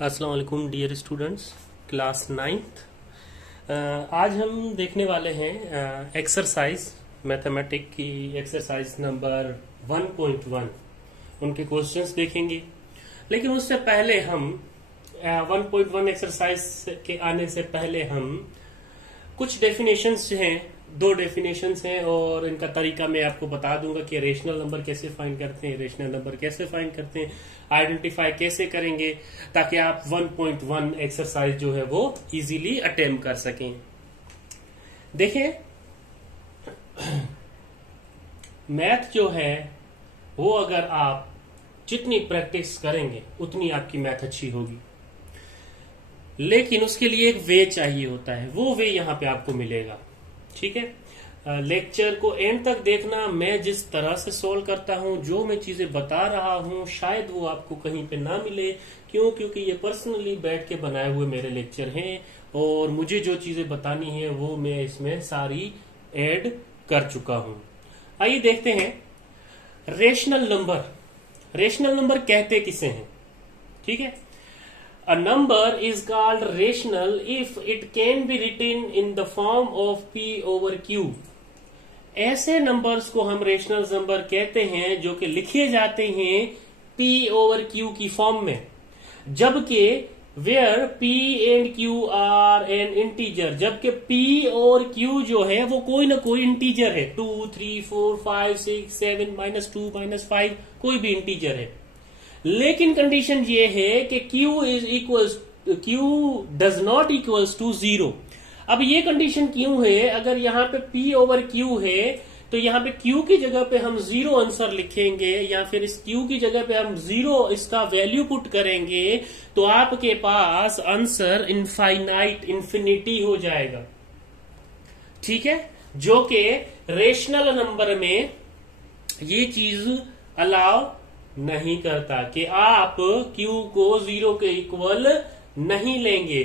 अस्सलाम वालेकुम dear students, class ninth. आज हम देखने वाले हैं एक्सरसाइज मैथमेटिक की एक्सरसाइज नंबर 1.1। उनके क्वेश्चंस देखेंगे, लेकिन उससे पहले हम 1.1 एक्सरसाइज के आने से पहले हम कुछ डेफिनेशंस हैं, दो डेफिनेशंस हैं और इनका तरीका मैं आपको बता दूंगा कि रेशनल नंबर कैसे फाइंड करते हैं, रेशनल नंबर कैसे फाइंड करते हैं, आइडेंटिफाई कैसे करेंगे, ताकि आप 1.1 एक्सरसाइज जो है वो इजीली अटेम्प्ट कर सकें। देखें, मैथ जो है वो अगर आप जितनी प्रैक्टिस करेंगे उतनी आपकी मैथ अच्छी होगी, लेकिन उसके लिए एक वे चाहिए होता है। वो वे यहां पे आपको मिलेगा, ठीक है। लेक्चर को एंड तक देखना। मैं जिस तरह से सोल्व करता हूं, जो मैं चीजें बता रहा हूं, शायद वो आपको कहीं पे ना मिले। क्यों? क्योंकि ये पर्सनली बैठ के बनाए हुए मेरे लेक्चर हैं और मुझे जो चीजें बतानी है वो मैं इसमें सारी ऐड कर चुका हूं। आइए देखते हैं रेशनल नंबर। रेशनल नंबर कहते किसे हैं? ठीक है। A number is called rational if it can be written in the form of p over q। ऐसे नंबर्स को हम रेशनल नंबर कहते हैं जो कि लिखे जाते हैं p over q की फॉर्म में, जबकि where p and q are an integer, जबकि p और q जो है वो कोई ना कोई इंटीजर है। 2, 3, 4, 5, 6, 7, -2, -5 कोई भी इंटीजर है। लेकिन कंडीशन ये है कि Q does not equals to 0। अब ये कंडीशन क्यों है? अगर यहाँ पे P ओवर Q है तो यहाँ पे Q की जगह पे हम 0 आंसर लिखेंगे, या फिर इस Q की जगह पे हम 0 इसका वैल्यू पुट करेंगे, तो आपके पास आंसर इनफाइनाइट, इन्फिनिटी हो जाएगा। ठीक है, जो कि रेशनल नंबर में ये चीज अलाउ नहीं करता कि आप Q को 0 के इक्वल नहीं लेंगे,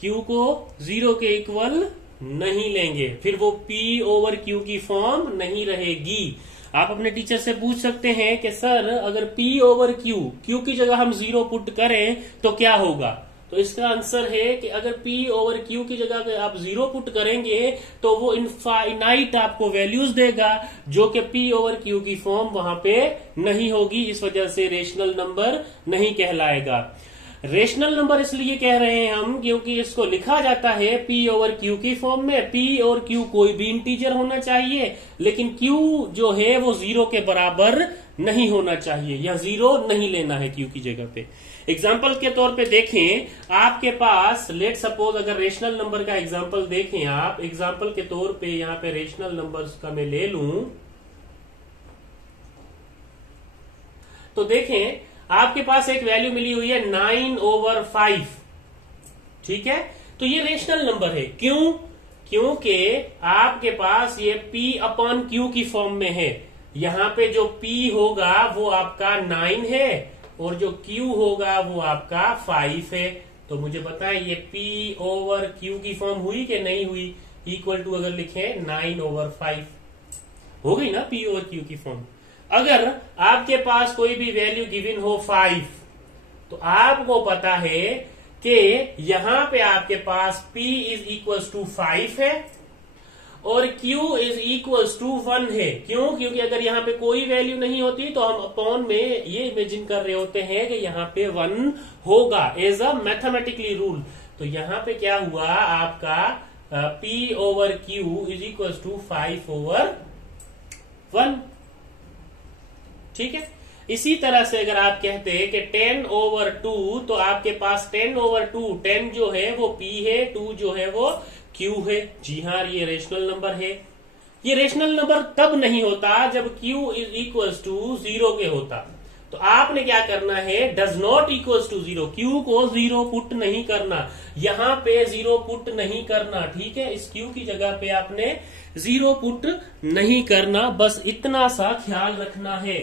Q को 0 के इक्वल नहीं लेंगे, फिर वो P ओवर Q की फॉर्म नहीं रहेगी। आप अपने टीचर से पूछ सकते हैं कि सर अगर P ओवर Q की जगह हम 0 पुट करें तो क्या होगा? तो इसका आंसर है कि अगर P ओवर Q की जगह पे आप 0 पुट करेंगे तो वो इनफाइनाइट आपको वैल्यूज देगा, जो कि P ओवर Q की फॉर्म वहां पे नहीं होगी। इस वजह से रेशनल नंबर नहीं कहलाएगा। रेशनल नंबर इसलिए कह रहे हैं हम क्योंकि इसको लिखा जाता है P ओवर Q की फॉर्म में। P और Q कोई भी इंटीजर होना चाहिए, लेकिन Q जो है वो 0 के बराबर नहीं होना चाहिए, या 0 नहीं लेना है Q की जगह पे। एग्जाम्पल के तौर पे देखें, आपके पास लेट सपोज अगर रेशनल नंबर का एग्जाम्पल देखें आप, एग्जाम्पल के तौर पे यहाँ पे रेशनल नंबर्स का मैं ले लूं तो देखें आपके पास एक वैल्यू मिली हुई है 9 ओवर 5। ठीक है, तो ये रेशनल नंबर है। क्यों? क्योंकि आपके पास ये P अपॉन Q की फॉर्म में है। यहाँ पे जो P होगा वो आपका 9 है और जो Q होगा वो आपका 5 है। तो मुझे बताएं ये P ओवर Q की फॉर्म हुई कि नहीं हुई? इक्वल टू अगर लिखे 9 ओवर 5 हो गई ना P ओवर Q की फॉर्म। अगर आपके पास कोई भी वैल्यू गिवन हो 5, तो आपको पता है कि यहां पे आपके पास P इज इक्वल्स टू 5 है और Q इज इक्वल्स टू 1 है। क्यों? क्योंकि अगर यहाँ पे कोई वैल्यू नहीं होती तो हम अपॉन में ये इमेजिन कर रहे होते हैं कि यहाँ पे 1 होगा एज अ मैथमेटिकली रूल। तो यहाँ पे क्या हुआ आपका P over Q is equals to 5 over 1। ठीक है, इसी तरह से अगर आप कहते हैं कि 10 ओवर 2, तो आपके पास 10 ओवर 2, 10 जो है वो P है, 2 जो है वो Q है। जी हाँ, ये रेशनल नंबर है। ये रेशनल नंबर तब नहीं होता जब Q इज इक्वल्स टू 0 के होता। तो आपने क्या करना है? Does not equals to 0, Q को 0 पुट नहीं करना, यहां पे 0 पुट नहीं करना। ठीक है, इस Q की जगह पे आपने 0 पुट नहीं करना, बस इतना सा ख्याल रखना है।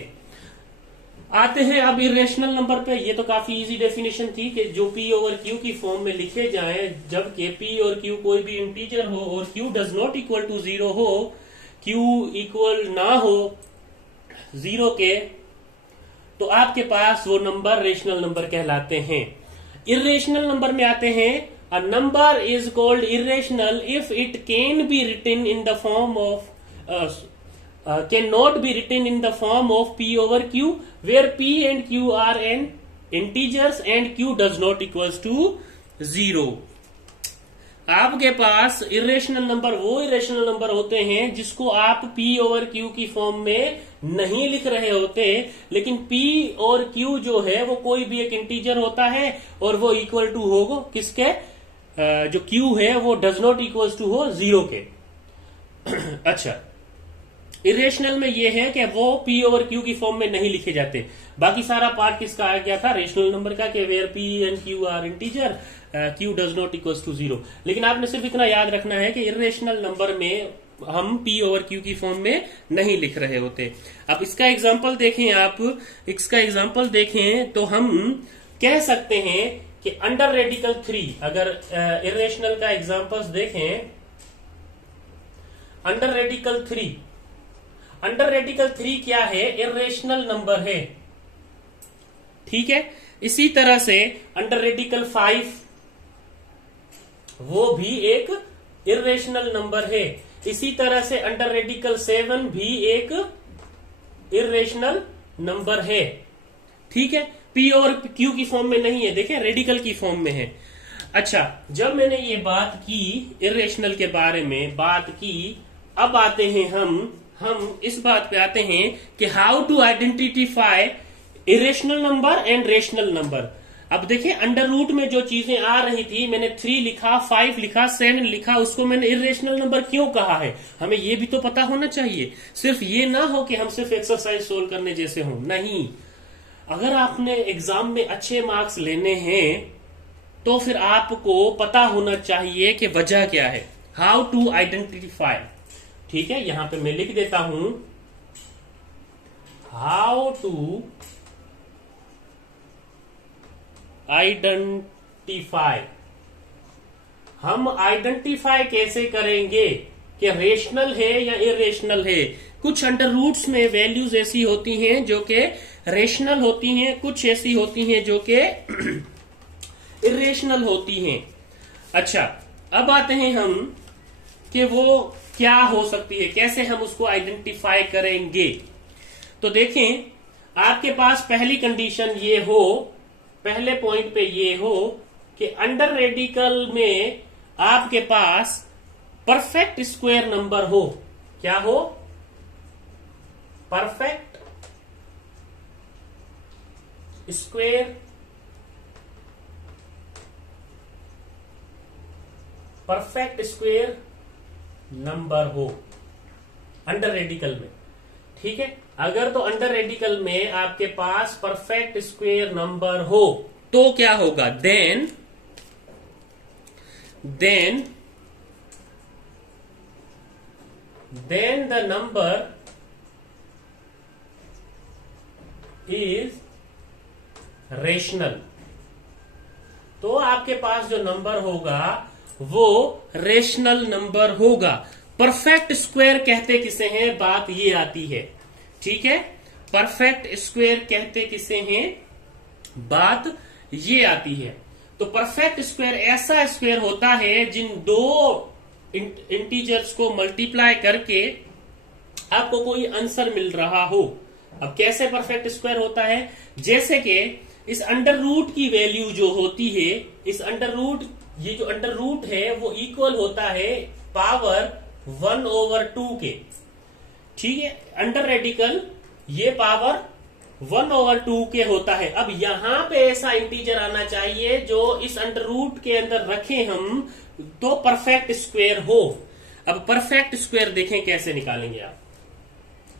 आते हैं अब इरेशनल नंबर पे। ये तो काफी इजी डेफिनेशन थी कि जो P ओवर Q की फॉर्म में लिखे जाए, जबकि P और Q कोई भी इंटीजर हो और Q does not equal to 0 हो, Q इक्वल ना हो 0 के, तो आपके पास वो नंबर रेशनल नंबर कहलाते हैं। इरेशनल नंबर में आते हैं, a number is called irrational if it can be written in the form of can not be written in the form of p over q, where p and q are an integers and q does not equals to 0. आपके पास irrational number वो irrational number होते हैं जिसको आप p over q की form में नहीं लिख रहे होते, लेकिन p और q जो है वो कोई भी एक इंटीजर होता है और वो इक्वल टू होगा किसके, जो q है वो डज नॉट इक्वल टू हो 0 के. अच्छा, इरेशनल में ये है कि वो p ओवर q की फॉर्म में नहीं लिखे जाते. बाकी सारा पार्ट किसका आ गया था, रेशनल नंबर का, कि where p and q are integer, q does not equals to 0. लेकिन आपने सिर्फ इतना याद रखना है कि इरेशनल नंबर में हम p ओवर q की फॉर्म में नहीं लिख रहे होते. अब इसका एग्जांपल देखें, आप इसका एग्जांपल देखें तो हम कह सकते हैं कि अंडर रेडिकल 3, अगर इरेशनल का एग्जांपल्स देखें, अंडर रेडिकल 3 क्या है, इरेशनल नंबर है. ठीक है. इसी तरह से अंडर रेडिकल 5 वो भी एक इरेशनल नंबर है. इसी तरह से अंडर रेडिकल 7 भी एक इरेशनल नंबर है. ठीक है. p और q की फॉर्म में नहीं है, देखें रेडिकल की फॉर्म में है. अच्छा, जब मैंने ये बात की इरेशनल के बारे में बात की, अब आते हैं हम इस बात पे आते हैं कि how to identify irrational number and rational number. अब देखिए, अंडर रूट में जो चीजें आ रही थी, मैंने 3 लिखा, 5 लिखा, 7 लिखा, उसको मैंने इरेशनल नंबर क्यों कहा है, हमें ये भी तो पता होना चाहिए. सिर्फ ये ना हो कि हम सिर्फ एक्सरसाइज सोल्व करने जैसे हो, नहीं. अगर आपने एग्जाम में अच्छे मार्क्स लेने हैं तो फिर आपको पता होना चाहिए कि वजह क्या है, हाउ टू आइडेंटिफाई. ठीक है, यहां पे मैं लिख देता हूं, हाउ टू आइडेंटिफाई. हम आइडेंटिफाई कैसे करेंगे कि रेशनल है या इरेशनल है. कुछ अंडर रूट्स में वैल्यूज ऐसी होती हैं जो कि रेशनल होती हैं, कुछ ऐसी होती हैं जो कि इरेशनल होती हैं. अच्छा, अब आते हैं हम कि वो क्या हो सकती है, कैसे हम उसको आइडेंटिफाई करेंगे. तो देखें, आपके पास पहली कंडीशन ये हो, पहले पॉइंट पे ये हो कि अंडर रेडिकल में आपके पास परफेक्ट स्क्वायर नंबर हो. क्या हो, perfect square, perfect square number हो अंडर रेडिकल में. ठीक है. अगर तो अंडर रेडिकल में आपके पास परफेक्ट स्क्वायर नंबर हो तो क्या होगा, then the number is rational. तो आपके पास जो नंबर होगा वो रेशनल नंबर होगा. परफेक्ट स्क्वायर कहते किसे हैं, बात ये आती है. ठीक है, परफेक्ट स्क्वायर कहते किसे हैं, बात ये आती है. तो परफेक्ट स्क्वायर ऐसा स्क्वायर होता है जिन दो इंटीजर्स को मल्टीप्लाई करके आपको कोई आंसर मिल रहा हो. अब कैसे परफेक्ट स्क्वायर होता है, जैसे कि इस अंडर रूट की वैल्यू जो होती है, इस अंडर रूट, ये जो अंडर रूट है वो इक्वल होता है पावर 1/2 के. ठीक है, अंडर रेडिकल ये पावर 1/2 के होता है. अब यहां पे ऐसा इंटीजर आना चाहिए जो इस अंडर रूट के अंदर रखें हम तो परफेक्ट स्क्वायर हो. अब परफेक्ट स्क्वायर देखें कैसे निकालेंगे आप.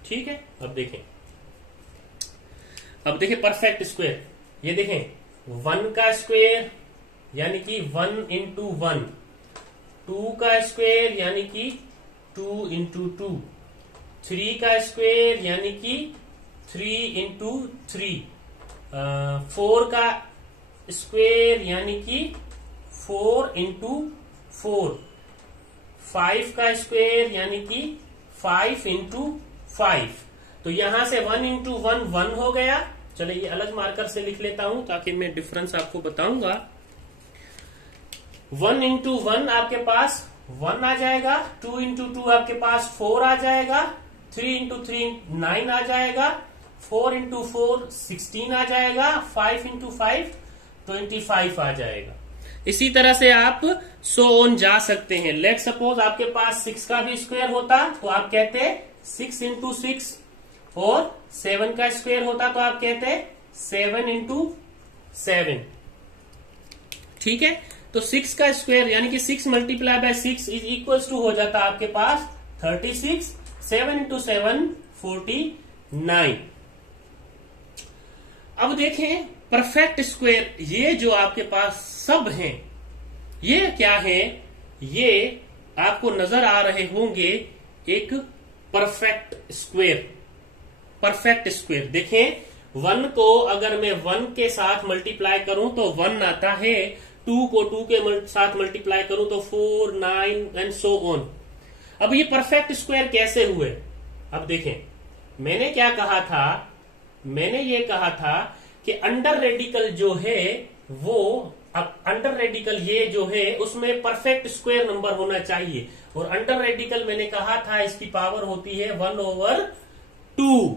ठीक है, अब देखें परफेक्ट स्क्वायर. ये देखें 1 का स्क्वायर यानी कि 1 into 1, 2 का स्क्वायर यानी कि 2 into 2, 3 का स्क्वायर यानी कि 3 into 3, 4 का स्क्वायर यानी कि 4 into 4, 5 का स्क्वायर यानी कि 5 into 5. तो यहां से 1 into 1 1 हो गया, चलिए ये अलग मार्कर से लिख लेता हूं ताकि मैं डिफरेंस आपको बताऊंगा। 1 इंटू 1 आपके पास 1 आ जाएगा, 2 इंटू 2 आपके पास 4 आ जाएगा, 3 इंटू 3 9 आ जाएगा, 4 इंटू 4 16 आ जाएगा, 5 इंटू 5 25 आ जाएगा। इसी तरह से आप सो ऑन जा सकते हैं। लेट सपोज आपके पास 6 का भी स्क्वायर होता तो आप कहते 6 इंटू 6, और 7 का स्क्वायर होता तो आप कहते 7 इंटू 7। ठीक है, तो 6 का स्क्वायर यानी कि 6 multiply by 6 is equal to हो जाता आपके पास 36, 7 इंटू 7 49। अब देखें परफेक्ट स्क्वायर, ये जो आपके पास सब हैं ये क्या है, ये आपको नजर आ रहे होंगे एक परफेक्ट स्क्वायर। परफेक्ट स्क्वायर देखें 1 को अगर मैं 1 के साथ मल्टीप्लाई करूं तो 1 आता है, 2 को 2 के साथ मल्टीप्लाई करूं तो 4, 9 एंड सो ऑन। अब ये परफेक्ट स्क्वायर कैसे हुए? अब देखें मैंने क्या कहा था, मैंने ये कहा था कि अंडर रेडिकल जो है वो, अब अंडर रेडिकल ये जो है उसमें परफेक्ट स्क्वायर नंबर होना चाहिए, और अंडर रेडिकल मैंने कहा था इसकी पावर होती है 1/2।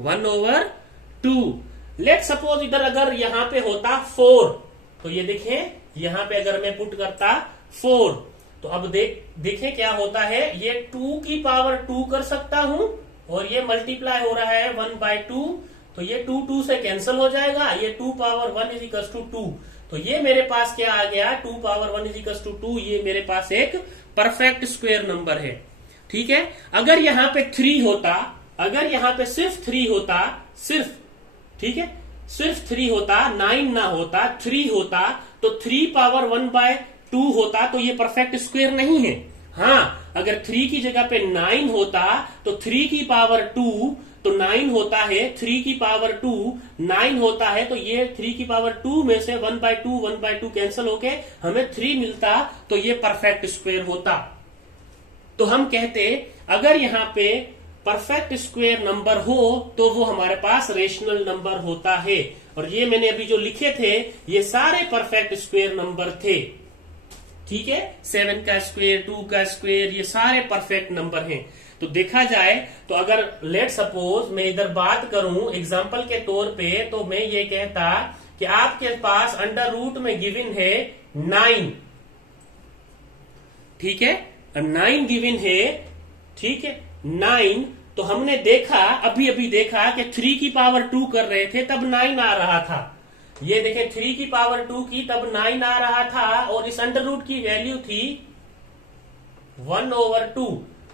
1/2। लेट सपोज इधर अगर यहां पे होता 4, तो ये देखें यहां पे अगर मैं पुट करता 4, तो अब देखें क्या होता है, ये 2 की पावर 2 कर सकता हूं, और ये मल्टीप्लाई हो रहा है 1/2, तो ये 2 से कैंसिल हो जाएगा, ये 2 पावर 1 इज इक्वल टू 2। तो ये मेरे पास क्या आ गया, 2 पावर 1 इज इक्वल टू 2, ये मेरे पास एक परफेक्ट स्क्वायर नंबर है। ठीक है, अगर यहां पे 3 होता, अगर यहां पे सिर्फ 3 होता, सिर्फ, ठीक है, सिर्फ 3 होता, 9 ना होता, 3 होता, तो 3 पावर 1/2 होता, तो ये परफेक्ट स्क्वायर नहीं है। हाँ, अगर 3 की जगह पे 9 होता तो 3 की पावर 2, तो 9 होता है, 3 की पावर 2 9 होता है, तो ये 3 की पावर 2 में से 1/2 कैंसिल होके हमें 3 मिलता, तो ये परफेक्ट स्क्वायर होता। तो हम कहते अगर यहां पे परफेक्ट स्क्वायर नंबर हो तो वो हमारे पास रेशनल नंबर होता है, और ये मैंने अभी जो लिखे थे ये सारे परफेक्ट स्क्वायर नंबर थे। ठीक है, 7 का स्क्वायर, 2 का स्क्वायर, ये सारे परफेक्ट नंबर हैं। तो देखा जाए तो अगर लेट सपोज मैं इधर बात करूं एग्जांपल के तौर पे, तो मैं ये कहता कि आपके पास अंडर रूट में गिवन है 9। ठीक है, 9 गिवन है, ठीक है 9। तो हमने देखा, अभी अभी देखा कि 3 की पावर 2 कर रहे थे तब 9 आ रहा था। ये देखें 3 की पावर 2 की तब 9 आ रहा था, और इस अंडर रूट की वैल्यू थी 1/2।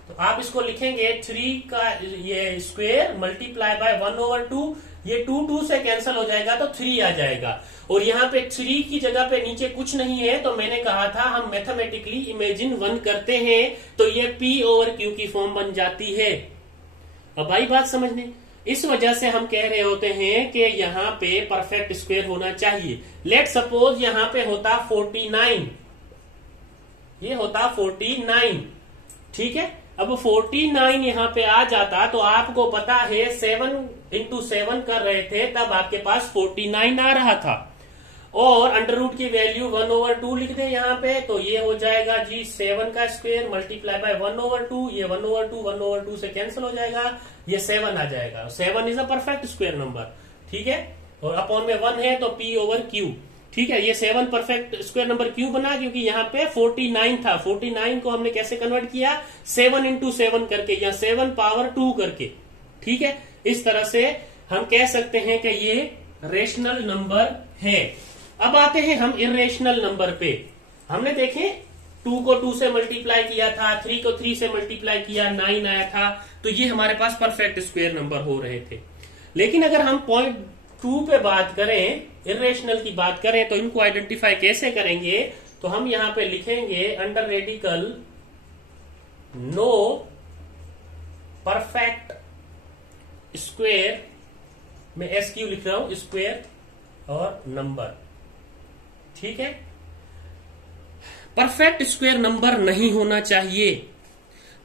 तो आप इसको लिखेंगे 3 का ये स्क्वायर मल्टीप्लाई बाय 1/2, ये 2 से कैंसिल हो जाएगा तो 3 आ जाएगा, और यहाँ पे 3 की जगह पे नीचे कुछ नहीं है, तो मैंने कहा था हम मैथमेटिकली इमेजिन 1 करते हैं तो ये P/Q की फॉर्म बन जाती है। अब आई बात समझने, इस वजह से हम कह रहे होते हैं कि यहाँ पे परफेक्ट स्क्वायर होना चाहिए। लेट सपोज यहाँ पे होता 49, ये होता 49। ठीक है, अब 49 यहाँ पे आ जाता, तो आपको पता है 7 इंटू 7 कर रहे थे तब आपके पास 49 आ रहा था, और अंडर रूट की वैल्यू 1/2 लिख दे यहाँ पे, तो ये हो जाएगा जी 7 का स्क्वायर मल्टीप्लाई बाय 1/2, ये 1/2 से कैंसिल हो जाएगा, ये 7 आ जाएगा। 7 is a perfect square number. ठीक है, और अपॉन में 1 है तो P/Q। ठीक है, ये 7 परफेक्ट स्क्वायर नंबर क्यों बना, क्योंकि यहाँ पे 49 था, 49 को हमने कैसे कन्वर्ट किया, 7 इंटू 7 करके, या 7 पावर 2 करके। ठीक है, इस तरह से हम कह सकते हैं कि ये रेशनल नंबर है। अब आते हैं हम इरेशनल नंबर पे। हमने देखे 2 को 2 से मल्टीप्लाई किया था, 3 को 3 से मल्टीप्लाई किया, 9 आया था, तो ये हमारे पास परफेक्ट स्क्वायर नंबर हो रहे थे। लेकिन अगर हम पॉइंट 2 पे बात करें, इरेशनल की बात करें, तो इनको आइडेंटिफाई कैसे करेंगे, तो हम यहां पे लिखेंगे under radical no perfect square, मैं SQ लिख रहा हूं, स्क्वायर और नंबर। ठीक है, परफेक्ट स्क्वायर नंबर नहीं होना चाहिए,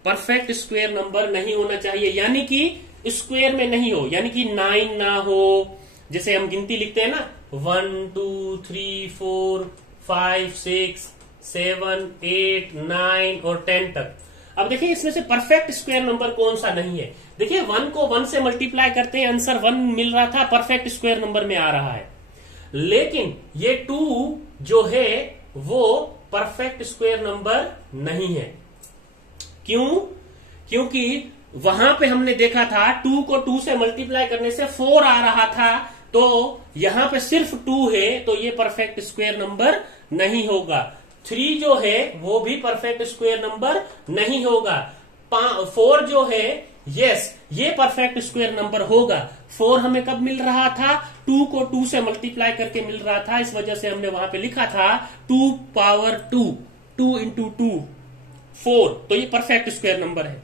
परफेक्ट स्क्वायर नंबर नहीं होना चाहिए, यानी कि स्क्वायर में नहीं हो, यानी कि 9 ना हो। जैसे हम गिनती लिखते हैं ना 1 2 3 4 5 6 7 8 9 और 10 तक। अब देखिए इसमें से परफेक्ट स्क्वायर नंबर कौन सा नहीं है। देखिए 1 को 1 से मल्टीप्लाई करते हैं, आंसर 1 मिल रहा था, परफेक्ट स्क्वायर नंबर में आ रहा है। लेकिन ये 2 जो है वो परफेक्ट स्क्वायर नंबर नहीं है। क्यों? क्योंकि वहां पे हमने देखा था 2 को 2 से मल्टीप्लाई करने से 4 आ रहा था, तो यहां पे सिर्फ 2 है, तो ये परफेक्ट स्क्वायर नंबर नहीं होगा। 3 जो है वो भी परफेक्ट स्क्वायर नंबर नहीं होगा। 4 जो है, यस, ये परफेक्ट स्क्वायर नंबर होगा। 4 हमें कब मिल रहा था? 2 को 2 से मल्टीप्लाई करके मिल रहा था, इस वजह से हमने वहां पे लिखा था 2 पावर 2, 2 इंटू 2 4, तो ये परफेक्ट स्क्वायर नंबर है।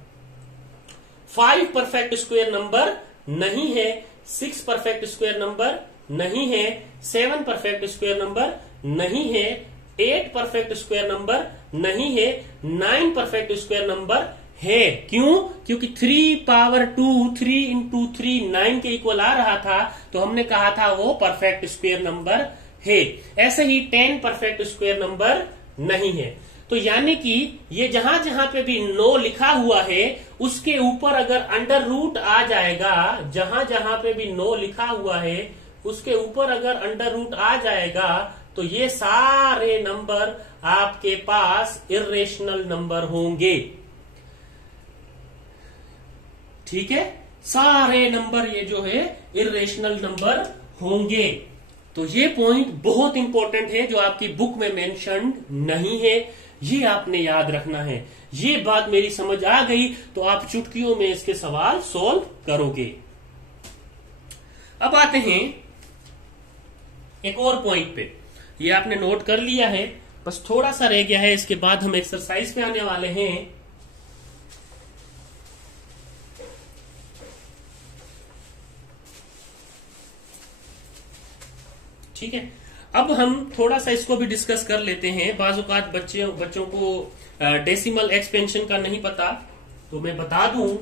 5 परफेक्ट स्क्वायर नंबर नहीं है, 6 परफेक्ट स्क्वायर नंबर नहीं है, 7 परफेक्ट स्क्वायर नंबर नहीं है, 8 परफेक्ट स्क्वायर नंबर नहीं है, 9 परफेक्ट स्क्वायर नंबर है। क्यों? क्योंकि 3 पावर 2, 3 इंटू 3 9 के इक्वल आ रहा था, तो हमने कहा था वो परफेक्ट स्क्वायर नंबर है। ऐसे ही 10 परफेक्ट स्क्वायर नंबर नहीं है। तो यानी कि ये जहां जहां पे भी नो लिखा हुआ है उसके ऊपर अगर अंडर रूट आ जाएगा, जहां जहां पे भी नो लिखा हुआ है उसके ऊपर अगर अंडर रूट आ जाएगा, तो ये सारे नंबर आपके पास इर्रेशनल नंबर होंगे। ठीक है, सारे नंबर ये जो है इर्रेशनल नंबर होंगे। तो ये पॉइंट बहुत इंपॉर्टेंट है जो आपकी बुक में मेंशन्ड नहीं है, ये आपने याद रखना है। ये बात मेरी समझ आ गई तो आप चुटकियों में इसके सवाल सॉल्व करोगे। अब आते हैं एक और पॉइंट पे, ये आपने नोट कर लिया है, बस थोड़ा सा रह गया है, इसके बाद हम एक्सरसाइज पे आने वाले हैं। ठीक है, अब हम थोड़ा सा इसको भी डिस्कस कर लेते हैं। बाजुकात बच्चों को डेसिमल एक्सपेंशन का नहीं पता, तो मैं बता दूं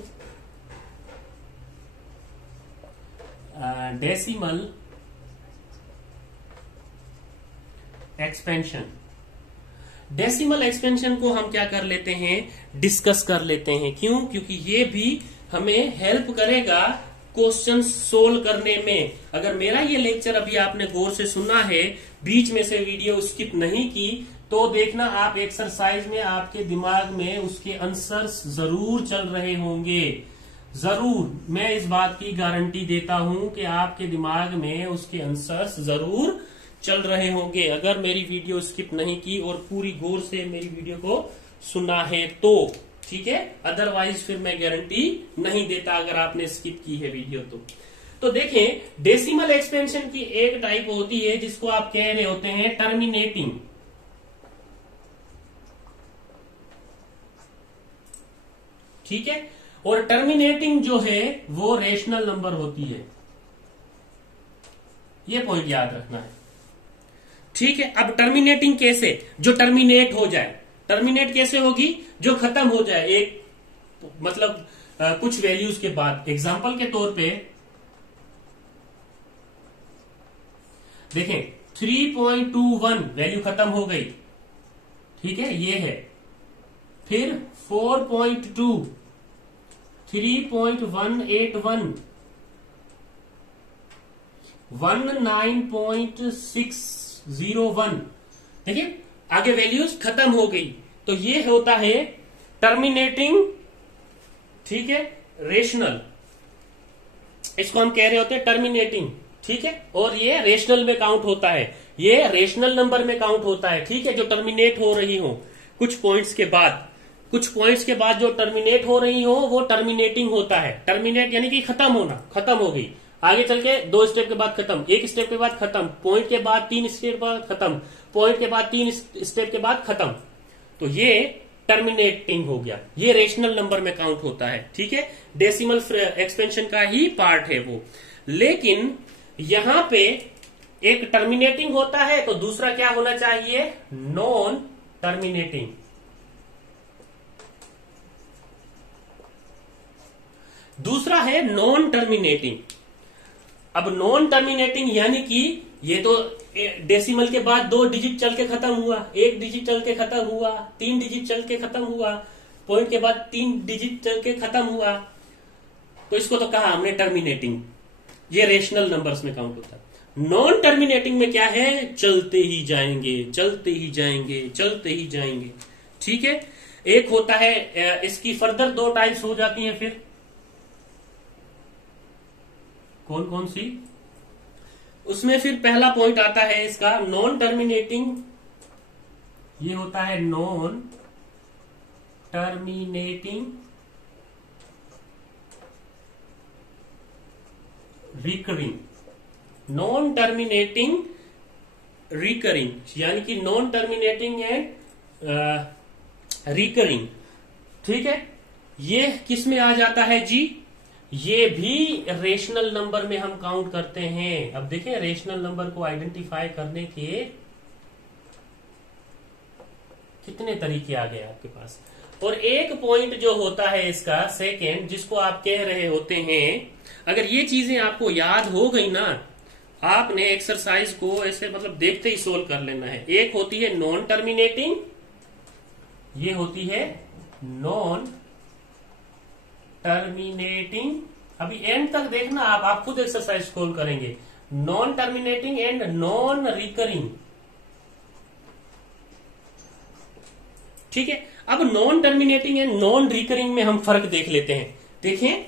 डेसिमल एक्सपेंशन। डेसिमल एक्सपेंशन को हम क्या कर लेते हैं, डिस्कस कर लेते हैं। क्यों? क्योंकि ये भी हमें हेल्प करेगा क्वेश्चन सोल्व करने में। अगर मेरा ये लेक्चर अभी आपने गौर से सुना है, बीच में से वीडियो स्किप नहीं की, तो देखना आप एक्सरसाइज में आपके दिमाग में उसके आंसर्स जरूर चल रहे होंगे। जरूर, मैं इस बात की गारंटी देता हूं कि आपके दिमाग में उसके आंसर्स जरूर चल रहे होंगे, अगर मेरी वीडियो स्किप नहीं की और पूरी गौर से मेरी वीडियो को सुना है तो। ठीक है, अदरवाइज फिर मैं गारंटी नहीं देता अगर आपने स्किप की है वीडियो तो देखें, डेसिमल एक्सपेंशन की एक टाइप होती है जिसको आप कह रहे होते हैं टर्मिनेटिंग। ठीक है, और टर्मिनेटिंग जो है वो रेशनल नंबर होती है, ये पॉइंट याद रखना है। ठीक है, अब टर्मिनेटिंग कैसे? जो टर्मिनेट हो जाए। टर्मिनेट कैसे होगी? जो खत्म हो जाए, एक मतलब कुछ वैल्यूज के बाद। एग्जांपल के तौर पे देखें 3.21 वैल्यू खत्म हो गई, ठीक है, ये है। फिर 4.2, 3.181, 19.601, देखिए आगे वैल्यूज खत्म हो गई, तो ये होता है टर्मिनेटिंग। ठीक है, रेशनल, इसको हम कह रहे होते हैं टर्मिनेटिंग। ठीक है, और ये रेशनल में काउंट होता है, ये रेशनल नंबर में काउंट होता है। ठीक है, जो टर्मिनेट हो रही हो कुछ पॉइंट्स के बाद, कुछ पॉइंट्स के बाद जो टर्मिनेट हो रही हो वो टर्मिनेटिंग होता है। टर्मिनेट यानी कि खत्म होना, खत्म हो गई, आगे चल के 2 स्टेप के बाद खत्म, 1 स्टेप के बाद खत्म, पॉइंट के बाद 3 स्टेप के बाद खत्म, पॉइंट के बाद 3 स्टेप के बाद खत्म, तो ये टर्मिनेटिंग हो गया। ये रेशनल नंबर में काउंट होता है। ठीक है, डेसिमल एक्सपेंशन का ही पार्ट है वो। लेकिन यहां पे एक टर्मिनेटिंग होता है, तो दूसरा क्या होना चाहिए? Non terminating. दूसरा है नॉन टर्मिनेटिंग। अब नॉन टर्मिनेटिंग यानी कि ये तो डेसिमल के बाद 2 डिजिट चल के खत्म हुआ, 1 डिजिट चल के खत्म हुआ, 3 डिजिट चल के खत्म हुआ, पॉइंट के बाद 3 डिजिट चल के खत्म हुआ, तो इसको तो कहा हमने टर्मिनेटिंग। ये रेशनल नंबर्स में काउंट होता है। नॉन टर्मिनेटिंग में क्या है, चलते ही जाएंगे, चलते ही जाएंगे, चलते ही जाएंगे। ठीक है। एक होता है, इसकी फर्दर 2 टाइप्स हो जाती हैं फिर। कौन कौन सी? उसमें फिर पहला पॉइंट आता है इसका नॉन टर्मिनेटिंग। ये होता है non terminating recurring. Non terminating recurring यानी कि नॉन टर्मिनेटिंग एंड रिकरिंग। ठीक है। ये किस में आ जाता है जी? ये भी रेशनल नंबर में हम काउंट करते हैं। अब देखिए रेशनल नंबर को आइडेंटिफाई करने के कितने तरीके आ गए आपके पास। और एक पॉइंट जो होता है इसका सेकेंड, जिसको आप कह रहे होते हैं, अगर ये चीजें आपको याद हो गई ना, आपने एक्सरसाइज को ऐसे मतलब देखते ही सोल्व कर लेना है। एक होती है नॉन टर्मिनेटिंग, ये होती है नॉन टर्मिनेटिंग। अभी एंड तक देखना आप खुद एक्सरसाइज सोल्व करेंगे। Non terminating and non recurring. ठीक है। अब non terminating and non recurring में हम फर्क देख लेते हैं। देखें,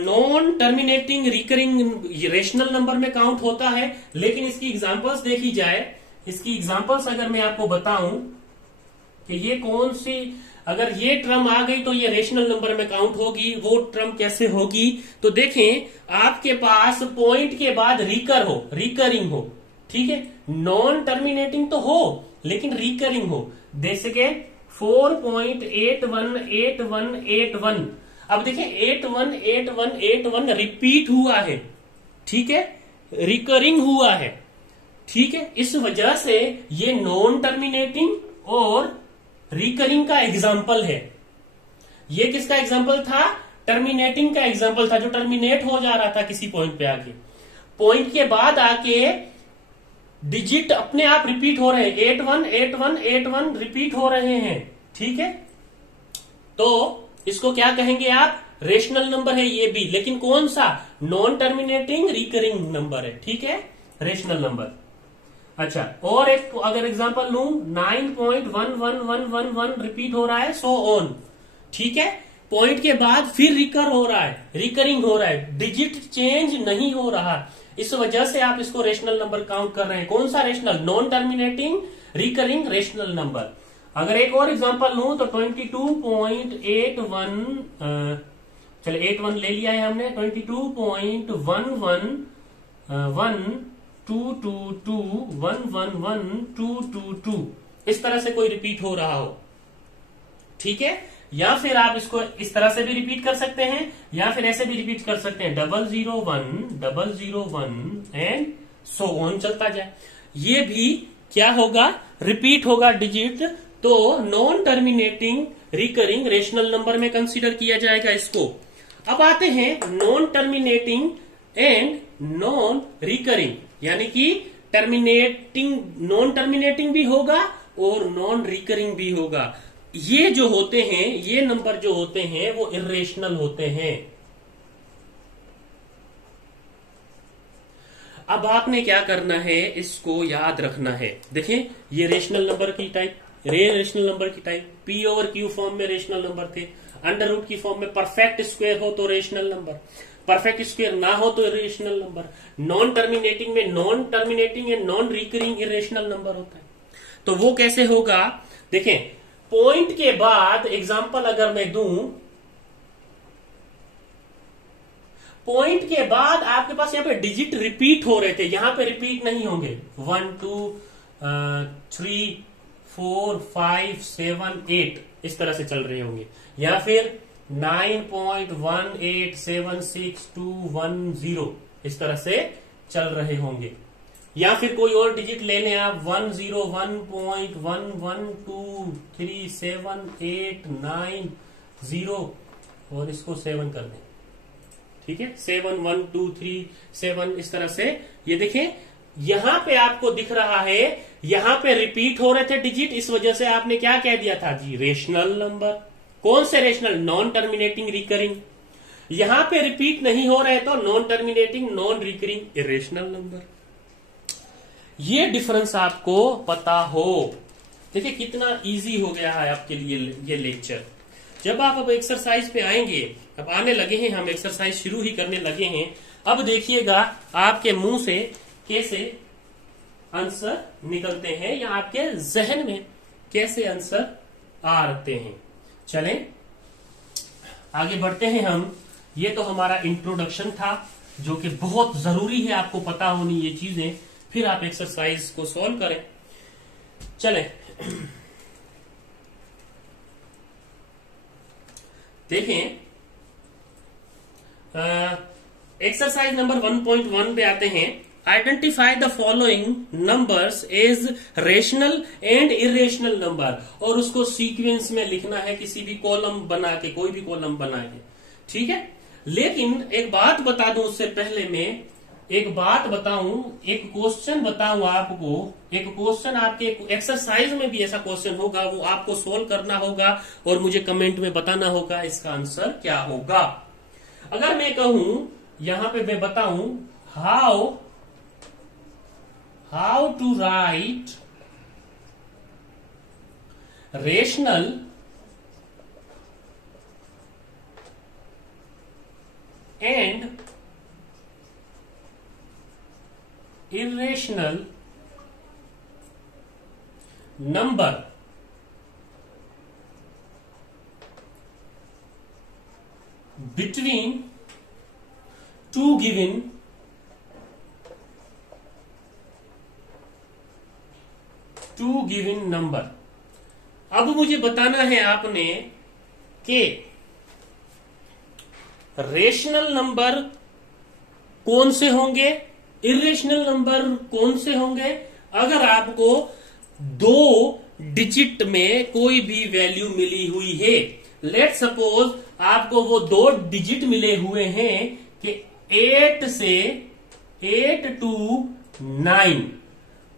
non terminating recurring rational number में काउंट होता है, लेकिन इसकी एग्जांपल्स देखी जाए, इसकी एग्जांपल्स अगर मैं आपको बताऊं कि ये कौन सी, अगर ये टर्म आ गई तो ये रेशनल नंबर में काउंट होगी, वो टर्म कैसे होगी? तो देखें आपके पास पॉइंट के बाद रिकर हो, रिकरिंग हो। ठीक है। नॉन टर्मिनेटिंग तो हो लेकिन रिकरिंग हो। जैसे के 4.818181। अब देखिए 818181 रिपीट हुआ है। ठीक है। रिकरिंग हुआ है। ठीक है। इस वजह से ये नॉन टर्मिनेटिंग और रिकरिंग का एग्जाम्पल है। ये किसका एग्जाम्पल था? टर्मिनेटिंग का एग्जाम्पल था, जो टर्मिनेट हो जा रहा था किसी पॉइंट पे आके। पॉइंट के बाद आके डिजिट अपने आप रिपीट हो रहे हैं, 818181 रिपीट हो रहे हैं। ठीक है। तो इसको क्या कहेंगे आप? रेशनल नंबर है ये भी, लेकिन कौन सा? नॉन टर्मिनेटिंग रिकरिंग नंबर है। ठीक है। Rational number. अच्छा, और एक अगर एग्जांपल लूं, 9.11111 रिपीट हो रहा है, सो ऑन। ठीक है। पॉइंट के बाद फिर रिकर हो रहा है, रिकरिंग हो रहा है, डिजिट चेंज नहीं हो रहा। इस वजह से आप इसको रेशनल नंबर काउंट कर रहे हैं। कौन सा rational? Non terminating recurring rational number. अगर एक और एग्जांपल लूं तो 22.81 चले 81 ले लिया है हमने, 22.111222111222 इस तरह से कोई रिपीट हो रहा हो। ठीक है। या फिर आप इसको इस तरह से भी रिपीट कर सकते हैं, या फिर ऐसे भी रिपीट कर सकते हैं, 001 एंड सो ऑन चलता जाए। ये भी क्या होगा? रिपीट होगा डिजिट। तो non terminating recurring rational number में कंसीडर किया जाएगा इसको। अब आते हैं non terminating and non recurring, यानी कि टर्मिनेटिंग, नॉन टर्मिनेटिंग भी होगा और नॉन रिकरिंग भी होगा। ये जो होते हैं, ये नंबर जो होते हैं वो इर्रेशनल होते हैं। अब आपने क्या करना है, इसको याद रखना है। देखें, ये रेशनल नंबर की टाइप, रेशनल नंबर की type, P over Q form में रेशनल नंबर थे, अंडर रूट की फॉर्म में, परफेक्ट स्क्वायर हो तो रेशनल नंबर, परफेक्ट स्क्वायर ना हो तो इरेशनल नंबर। नॉन टर्मिनेटिंग में non terminating and non recurring irrational number होता है। तो वो कैसे होगा? देखें, पॉइंट के बाद एग्जांपल अगर मैं दूं, पॉइंट के बाद आपके पास यहां पे डिजिट रिपीट हो रहे थे, यहां पे रिपीट नहीं होंगे। 1 2 3 4 5 7 8 इस तरह से चल रहे होंगे, या फिर 9.1876210 इस तरह से चल रहे होंगे, या फिर कोई और डिजिट ले लें आप, 101.11237890 और इसको 7 कर दें। ठीक है, 7 1 2 3 7 इस तरह से। ये देखें यहां पे आपको दिख रहा है, यहां पे रिपीट हो रहे थे डिजिट, इस वजह से आपने क्या कह दिया था जी, रेशनल नंबर। कौन से रेशनल? Non terminating recurring. यहां पे रिपीट नहीं हो रहे तो non terminating non recurring irrational number. ये डिफरेंस आपको पता हो। देखिए कितना इजी हो गया है आपके लिए ये लेक्चर। जब आप अब एक्सरसाइज पे आएंगे, अब आने लगे हैं, हम एक्सरसाइज शुरू ही करने लगे हैं। अब देखिएगा आपके मुंह से कैसे आंसर निकलते हैं या आपके जहन में कैसे आंसर आते हैं। चलें आगे बढ़ते हैं हम। ये तो हमारा इंट्रोडक्शन था जो कि बहुत जरूरी है आपको पता होनी ये चीजें, फिर आप एक्सरसाइज को सॉल्व करें। चलें देखें एक्सरसाइज नंबर 1.1 पे आते हैं। Identify the following numbers as rational and irrational number, और उसको सीक्वेंस में लिखना है, किसी भी कॉलम बना के, कोई भी कॉलम बना के, ठीक है। लेकिन एक बात बता दूं उससे पहले मैं एक बात बताऊं, एक क्वेश्चन बताऊं आपको। एक क्वेश्चन आपके एक्सरसाइज में भी ऐसा क्वेश्चन होगा, वो आपको सोल्व करना होगा और मुझे कमेंट में बताना होगा इसका आंसर क्या होगा। अगर मैं कहूं, यहां पे मैं बताऊं how to write rational and irrational number between two given number। अब मुझे बताना है आपने कि रेशनल नंबर कौन से होंगे, इरेशनल नंबर कौन से होंगे। अगर आपको 2 डिजिट में कोई भी वैल्यू मिली हुई है, लेट सपोज आपको वो 2 डिजिट मिले हुए हैं कि 8 से 8 to 9,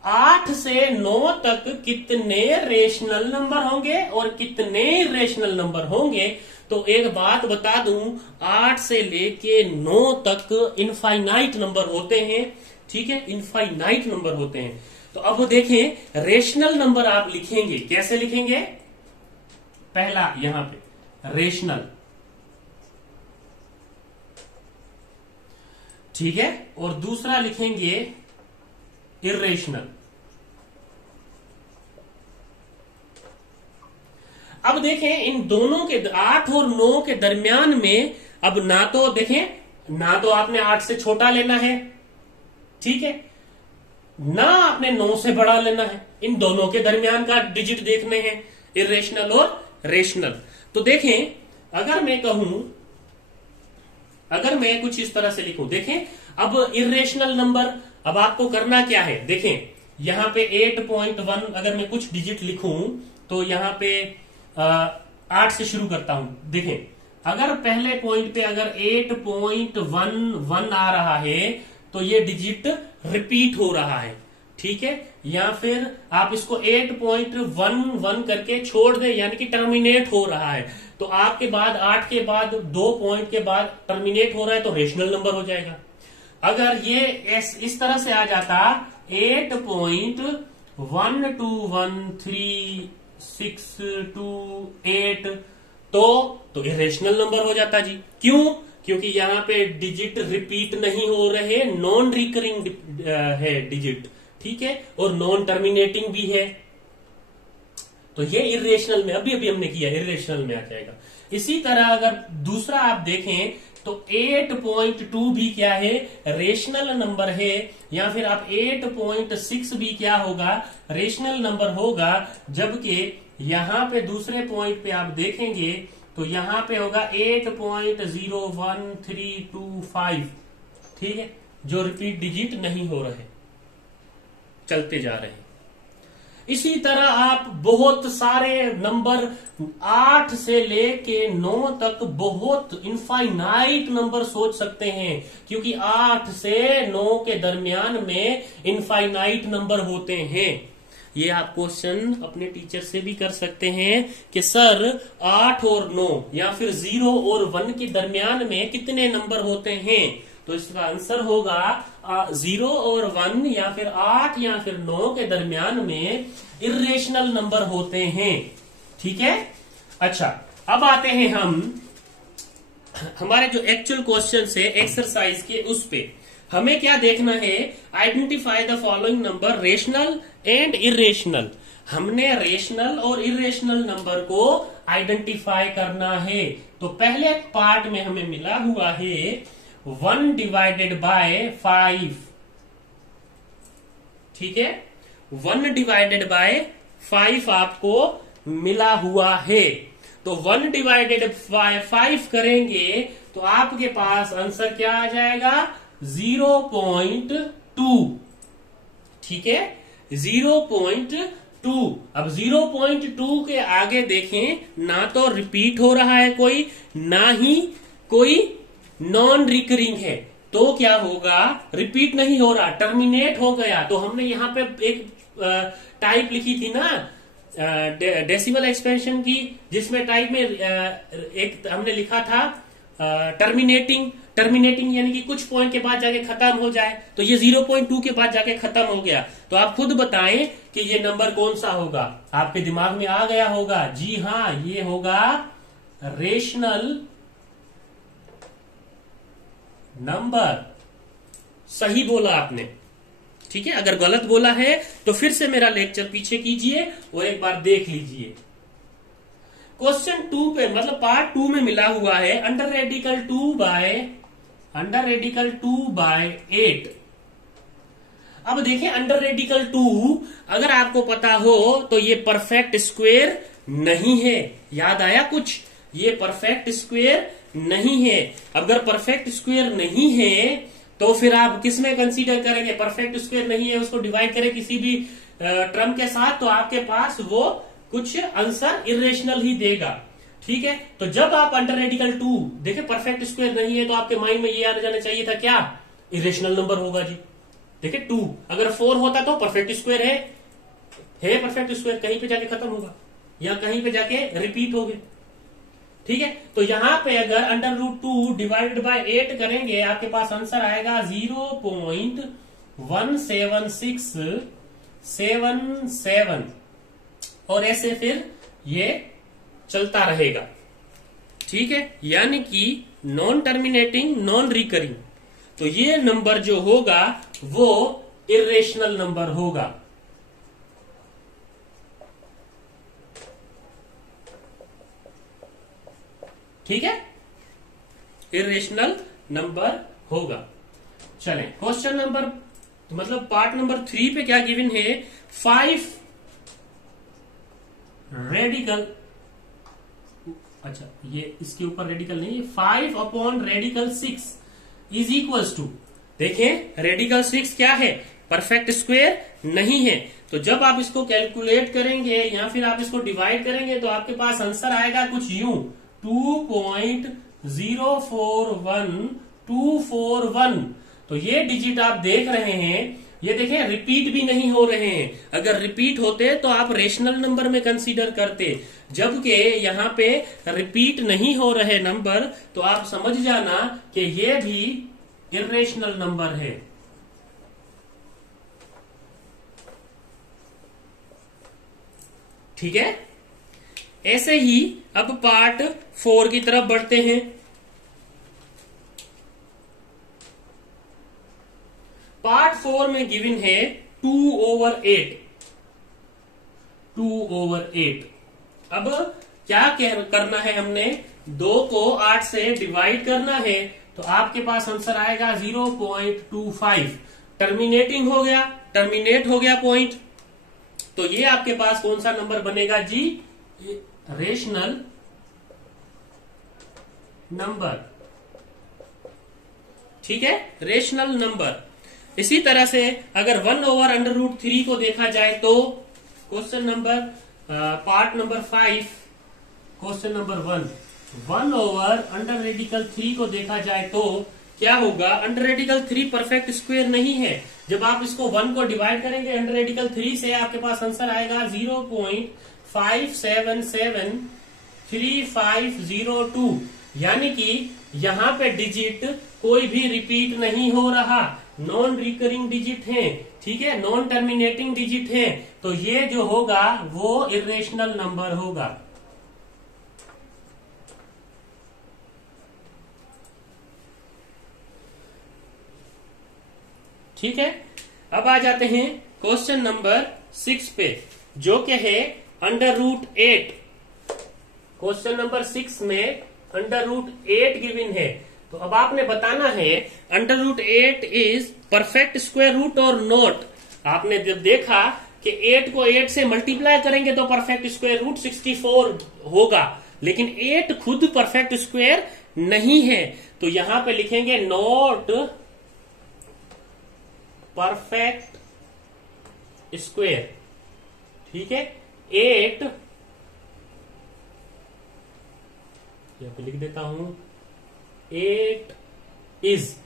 8 से 9 तक कितने रेशनल नंबर होंगे और कितने इरेशनल नंबर होंगे। तो एक बात बता दूं, 8 से लेके 9 तक इनफाइनाइट नंबर होते हैं, ठीक है, इनफाइनाइट नंबर होते हैं। तो अब देखें रेशनल नंबर आप लिखेंगे, कैसे लिखेंगे? पहला यहां पे रेशनल, ठीक है, और दूसरा लिखेंगे इरेशनल। अब देखें इन दोनों के 8 और 9 के दरमियान में, अब ना तो देखें, ना तो आपने 8 से छोटा लेना है, ठीक है, ना आपने 9 से बड़ा लेना है, इन दोनों के दरमियान का डिजिट देखने हैं, इरेशनल और रेशनल। तो देखें अगर मैं कहूं, अगर मैं कुछ इस तरह से लिखूं, देखें अब इरेशनल नंबर, अब आपको करना क्या है, देखें यहां पे 8.1 अगर मैं कुछ डिजिट लिखूं तो यहां पे 8 से शुरू करता हूं। देखें अगर पहले पॉइंट पे अगर 8.11 आ रहा है तो ये डिजिट रिपीट हो रहा है, ठीक है, या फिर आप इसको 8.11 करके छोड़ दें, यानी कि टर्मिनेट हो रहा है। तो आपके बाद 8 के बाद 2 पॉइंट के बाद टर्मिनेट हो रहा है तो रेशनल नंबर हो जाएगा। अगर ये इस तरह से आ जाता 8.121368 तो इरेशनल नंबर हो जाता जी। क्यों? क्योंकि यहाँ पे डिजिट रिपीट नहीं हो रहे, नॉन रिकरिंग है डिजिट, ठीक है, और नॉन टर्मिनेटिंग भी है, तो ये इरेशनल में, अभी अभी हमने किया, इरेशनल में आ जाएगा। इसी तरह अगर दूसरा आप देखें तो 8.2 भी क्या है, रेशनल नंबर है, या फिर आप 8.6 भी क्या होगा, रेशनल नंबर होगा। जबकि यहां पे दूसरे पॉइंट पे आप देखेंगे तो यहां पे होगा 8.01325, ठीक है, जो रिपीट डिजिट नहीं हो रहे, चलते जा रहे हैं। इसी तरह आप बहुत सारे नंबर 8 से लेके 9 तक बहुत इनफाइनाइट नंबर सोच सकते हैं, क्योंकि 8 से 9 के दरमियान में इनफाइनाइट नंबर होते हैं। ये आप क्वेश्चन अपने टीचर से भी कर सकते हैं कि सर 8 और 9 या फिर 0 और 1 के दरमियान में कितने नंबर होते हैं, तो इसका आंसर होगा 0 और 1 या फिर 8 या फिर 9 के दरमियान में इर्रेशनल नंबर होते हैं। ठीक है। अच्छा, अब आते हैं हम हमारे जो एक्चुअल क्वेश्चन है एक्सरसाइज के, उस पे हमें क्या देखना है, identify the following number rational and irrational. हमने रेशनल और इर्रेशनल नंबर को आइडेंटिफाई करना है। तो पहले पार्ट में हमें मिला हुआ है 1 डिवाइडेड बाय 5। ठीक है, 1 डिवाइडेड बाय 5 आपको मिला हुआ है। तो 1 डिवाइडेड बाय 5 करेंगे तो आपके पास आंसर क्या आ जाएगा, 0.2। ठीक है, 0.2। अब 0.2 के आगे देखें, ना तो रिपीट हो रहा है कोई, ना ही कोई नॉन रिकरिंग है, तो क्या होगा, रिपीट नहीं हो रहा, टर्मिनेट हो गया। तो हमने यहां पे एक टाइप लिखी थी ना डेसिमल एक्सपेंशन की, जिसमें टाइप में एक हमने लिखा था टर्मिनेटिंग। टर्मिनेटिंग यानी कि कुछ पॉइंट के बाद जाके खत्म हो जाए, तो ये 0.2 के बाद जाके खत्म हो गया। तो आप खुद बताएं कि ये नंबर कौन सा होगा। आपके दिमाग में आ गया होगा, जी हाँ, ये होगा रेशनल नंबर। सही बोला आपने। ठीक है, अगर गलत बोला है तो फिर से मेरा लेक्चर पीछे कीजिए और एक बार देख लीजिए। क्वेश्चन 2 पे, मतलब पार्ट 2 में मिला हुआ है अंडर रेडिकल 2 बाय 8। अब देखें, अंडर रेडिकल 2 अगर आपको पता हो तो ये परफेक्ट स्क्वायर नहीं है। याद आया कुछ, ये परफेक्ट स्क्वायर नहीं है। अगर परफेक्ट स्क्वायर नहीं है तो फिर आप किस में कंसीडर करेंगे, परफेक्ट स्क्वायर नहीं है उसको डिवाइड करें किसी भी टर्म के साथ, तो आपके पास वो कुछ आंसर इरेशनल ही देगा। ठीक है, तो जब आप अंडर रेडिकल 2 देखें परफेक्ट स्क्वायर नहीं है, तो आपके माइंड में ये आ जाना चाहिए था, क्या इरेशनल नंबर होगा जी। देखिए 2, अगर 4 होता तो परफेक्ट स्क्वायर है परफेक्ट स्क्वायर, कहीं पे जाके खत्म होगा या कहीं पे जाके रिपीट हो गए। ठीक है, तो यहां पे अगर अंडर रूट 2 डिवाइडेड बाय 8 करेंगे, आपके पास आंसर आएगा 0.17677 और ऐसे फिर ये चलता रहेगा। ठीक है, यानी कि नॉन टर्मिनेटिंग नॉन रिकरिंग, तो ये नंबर जो होगा वो इरेशनल नंबर होगा। ठीक है, इरेशनल नंबर होगा। चलें, क्वेश्चन नंबर, मतलब पार्ट नंबर 3 पे क्या गिवन है, 5 रेडिकल, अच्छा ये इसके ऊपर रेडिकल नहीं है, 5 upon radical 6 is equals to, देखें रेडिकल 6 क्या है, परफेक्ट स्क्वायर नहीं है। तो जब आप इसको कैलकुलेट करेंगे या फिर आप इसको डिवाइड करेंगे तो आपके पास आंसर आएगा कुछ यूं, 2.041241। तो ये डिजिट आप देख रहे हैं, ये देखें रिपीट भी नहीं हो रहे हैं। अगर रिपीट होते तो आप रेशनल नंबर में कंसीडर करते, जबकि यहाँ पे रिपीट नहीं हो रहे नंबर, तो आप समझ जाना कि ये भी इरेशनल नंबर है। ठीक है, ऐसे ही अब पार्ट 4 की तरफ बढ़ते हैं। पार्ट 4 में गिवन है 2/8। 2/8। अब क्या करना है, हमने 2 को 8 से डिवाइड करना है, तो आपके पास आंसर आएगा 0.25। टर्मिनेटिंग हो गया, टर्मिनेट हो गया पॉइंट, तो ये आपके पास कौन सा नंबर बनेगा जी, रेशनल नंबर। ठीक है, रेशनल नंबर। इसी तरह से अगर 1/√3 को देखा जाए तो question number part number 5, question number 1 under radical 3 को देखा जाए तो क्या होगा। अंडर रेडिकल 3 परफेक्ट स्क्वायर नहीं है। जब आप इसको 1 को डिवाइड करेंगे अंडर रेडिकल 3 से, आपके पास आंसर आएगा 0.5773502, यानी कि यहाँ पे डिजिट कोई भी रिपीट नहीं हो रहा, नॉन रिकरिंग डिजिट है, ठीक है, नॉन टर्मिनेटिंग डिजिट है। तो ये जो होगा वो इरेशनल नंबर होगा। ठीक है, अब आ जाते हैं क्वेश्चन नंबर 6 पे, जो कि है √8। क्वेश्चन नंबर 6 में √8 गिवन है। तो अब आपने बताना है √8 इज परफेक्ट स्क्वायर रूट और नॉट। आपने जब देखा कि 8 को 8 से मल्टीप्लाई करेंगे तो परफेक्ट स्क्वायर रूट 64 होगा, लेकिन 8 खुद परफेक्ट स्क्वायर नहीं है। तो यहां पे लिखेंगे नॉट परफेक्ट स्क्वायर, ठीक है। 8 यहां पे लिख देता हूं, 8 इज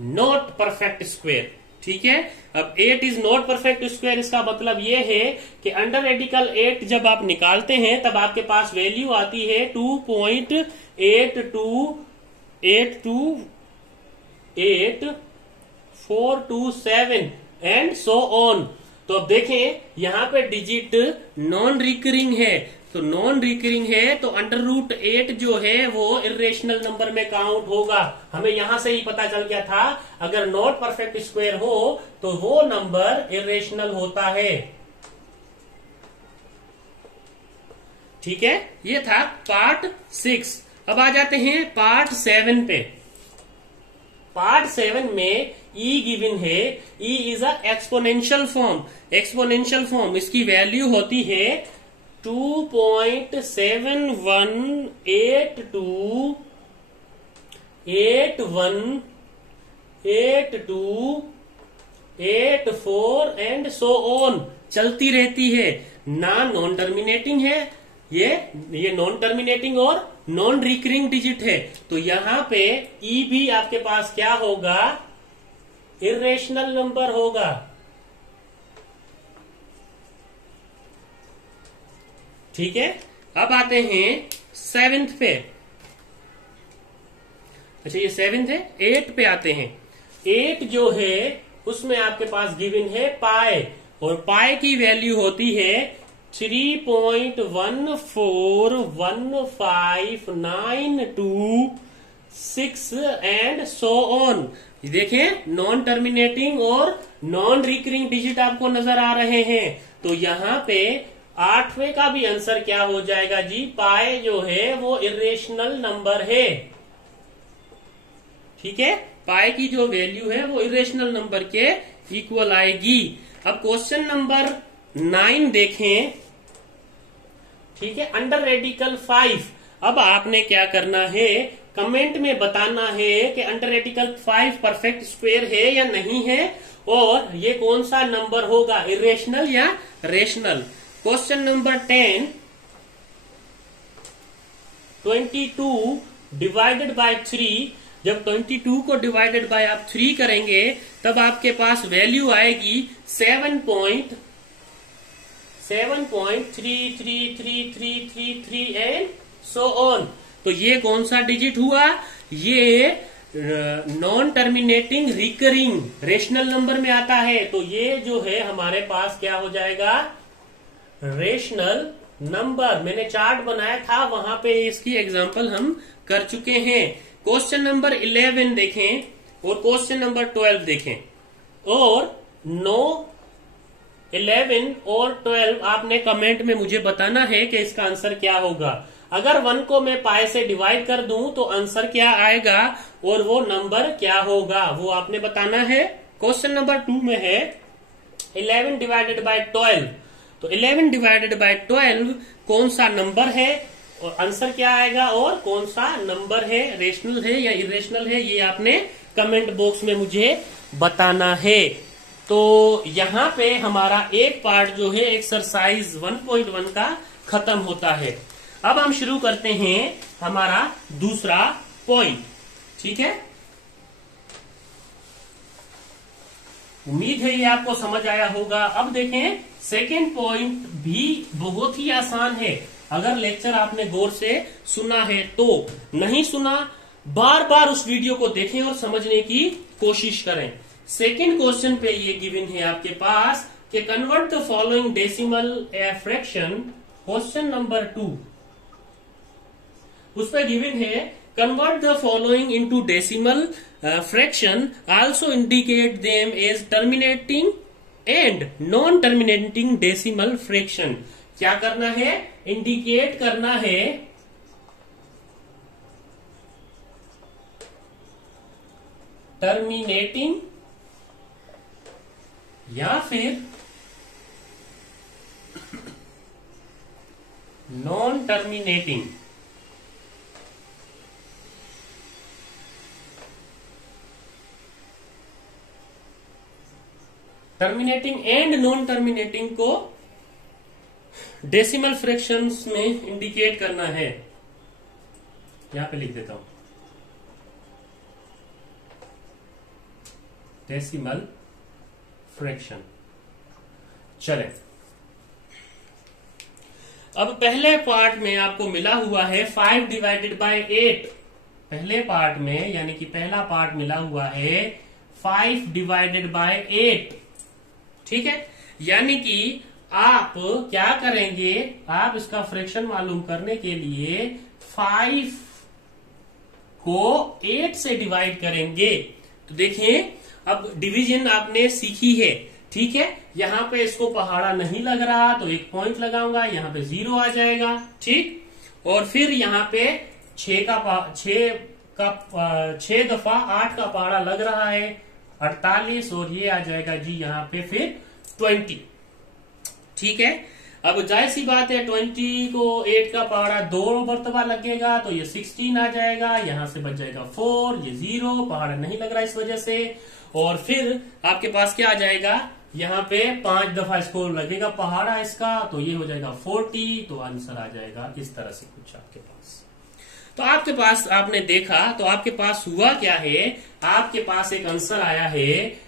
नॉट परफेक्ट स्क्वायर, ठीक है। अब 8 इज नॉट परफेक्ट स्क्वायर, इसका मतलब यह है कि अंडर रेडिकल 8 जब आप निकालते हैं तब आपके पास वैल्यू आती है 2.82847 एंड सो ऑन। तो अब देखें यहां पे डिजिट नॉन रिकरिंग है, तो नॉन रिकरिंग है तो √8 जो है वो इरेशनल नंबर में काउंट होगा। हमें यहां से ही पता चल गया था, अगर नॉट परफेक्ट स्क्वायर हो तो वो नंबर इरेशनल होता है, ठीक है। ये था पार्ट 6। अब आ जाते हैं पार्ट 7 पे। पार्ट 7 में E गिवन है। E is a exponential form. Exponential form, इसकी वैल्यू होती है 2.71828184 एंड सो ऑन, चलती रहती है, ना नॉन टर्मिनेटिंग है, ये नॉन टर्मिनेटिंग और नॉन रिकरिंग डिजिट है। तो यहां पे E भी आपके पास क्या होगा, इरेशनल नंबर होगा। ठीक है, अब आते हैं 7th पे। अच्छा ये 7th है, 8 पे आते हैं। 8 जो है उसमें आपके पास गिवन है पाई, और पाई की वैल्यू होती है 3.1415926 एंड सो ऑन। देखें नॉन टर्मिनेटिंग और नॉन रिकरिंग डिजिट आपको नजर आ रहे हैं। तो यहां पे 8वें का भी आंसर क्या हो जाएगा जी, पाई जो है वो इरेशनल नंबर है, ठीक है। पाई की जो वैल्यू है वो इरेशनल नंबर के इक्वल आएगी। अब क्वेश्चन नंबर 9 देखें, ठीक है, अंडर रेडिकल 5। अब आपने क्या करना है, कमेंट में बताना है कि अंडर रेडिकल 5 परफेक्ट स्क्वायर है या नहीं है, और ये कौन सा नंबर होगा, इरेशनल या rational. Question number 10, 22 divided by 3। जब 22 को डिवाइडेड बाय आप 3 करेंगे तब आपके पास वैल्यू आएगी 7.333333 एंड सो ऑन। तो ये कौन सा डिजिट हुआ, ये non terminating recurring rational number में आता है। तो ये जो है हमारे पास क्या हो जाएगा, रेशनल नंबर। मैंने चार्ट बनाया था, वहां पे इसकी एग्जांपल हम कर चुके हैं। क्वेश्चन नंबर 11 देखें और क्वेश्चन नंबर 12 देखें, और 9, 11 और 12 आपने कमेंट में मुझे बताना है कि इसका आंसर क्या होगा। अगर 1 को मैं पाई से डिवाइड कर दूं तो आंसर क्या आएगा और वो नंबर क्या होगा, वो आपने बताना है। क्वेश्चन नंबर 2 में है 11 डिवाइडेड बाय 12। तो 11 डिवाइडेड बाय 12 कौन सा नंबर है और आंसर क्या आएगा, और कौन सा नंबर है, रेशनल है या इरेशनल है, ये आपने कमेंट बॉक्स में मुझे बताना है। तो यहां पे हमारा एक पार्ट जो है एक्सरसाइज 1.1 का खत्म होता है। अब हम शुरू करते हैं हमारा दूसरा पॉइंट। ठीक है, उम्मीद है ये आपको समझ आया होगा। अब देखें, सेकेंड पॉइंट भी बहुत ही आसान है। अगर लेक्चर आपने गौर से सुना है तो, नहीं सुना बार बार उस वीडियो को देखें और समझने की कोशिश करें। सेकेंड क्वेश्चन पे ये गिवन है आपके पास कि convert the following decimal fraction, question number 2। उस पर गिवन है convert the following into decimal fraction, also indicate them as terminating and non terminating decimal fraction. क्या करना है? इंडिकेट करना है टर्मिनेटिंग या फिर non terminating. Terminating and non terminating को डेसिमल फ्रैक्शंस में इंडिकेट करना है। यहां पे लिख देता हूं डेसिमल फ्रैक्शन। चले, अब पहले पार्ट में आपको मिला हुआ है 5 डिवाइडेड बाय 8। पहले पार्ट में यानी कि पहला पार्ट मिला हुआ है 5 डिवाइडेड बाय 8। ठीक है, यानी कि आप क्या करेंगे, आप इसका फ्रैक्शन मालूम करने के लिए 5 को 8 से डिवाइड करेंगे। तो देखिए, अब डिवीजन आपने सीखी है। ठीक है, यहां पे इसको पहाड़ा नहीं लग रहा तो एक पॉइंट लगाऊंगा, यहां पे 0 आ जाएगा। ठीक, और फिर यहां पे 6 दफा 8 का पहाड़ा लग रहा है 48, और ये आ जाएगा जी यहां पे फिर 20। ठीक है, अब जाहिर सी बात है 20 को 8 का पहाड़ा 2 मरतबा लगेगा तो ये 16 आ जाएगा, यहां से बच जाएगा 4, ये 0 पहाड़ा नहीं लग रहा इस वजह से। और फिर आपके पास क्या आ जाएगा, यहां पे 5 दफा इसको लगेगा पहाड़ा इसका, तो ये हो जाएगा 40, तो आंसर आ जाएगा इस तरह से कुछ आपके पास। तो आपके पास आपने देखा तो आपके पास हुआ क्या है, आपके पास एक आंसर आया है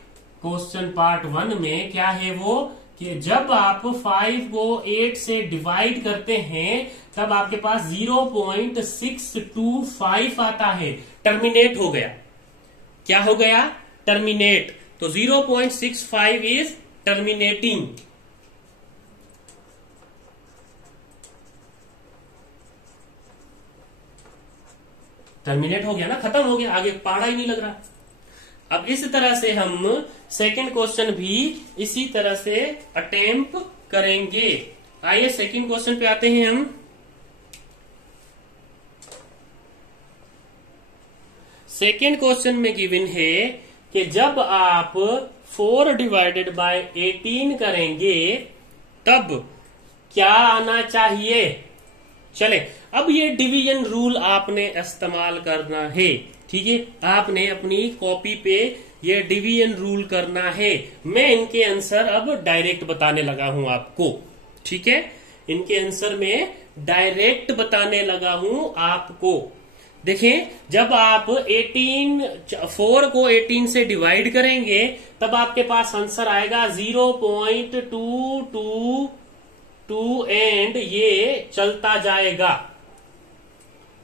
क्वेश्चन पार्ट 1 में। क्या है वो, कि जब आप 5 को 8 से डिवाइड करते हैं तब आपके पास 0.625 आता है। टर्मिनेट हो गया। क्या हो गया? टर्मिनेट। तो 0.65 इज टर्मिनेटिंग। टर्मिनेट हो गया ना, खत्म हो गया, आगे पहाड़ा ही नहीं लग रहा। अब इस तरह से हम सेकंड क्वेश्चन भी इसी तरह से अटेम्प्ट करेंगे। आइए सेकंड क्वेश्चन पे आते हैं हम। सेकंड क्वेश्चन में गिवन है कि जब आप 4 डिवाइडेड बाय 18 करेंगे तब क्या आना चाहिए। चले, अब ये डिवीजन रूल आपने इस्तेमाल करना है। ठीक है, आपने अपनी कॉपी पे ये डिवीजन रूल करना है। मैं इनके आंसर अब डायरेक्ट बताने लगा हूं आपको। ठीक है, इनके आंसर में डायरेक्ट बताने लगा हूं आपको। देखें, जब आप 4 को 18 से डिवाइड करेंगे तब आपके पास आंसर आएगा 0.222 एंड ये चलता जाएगा।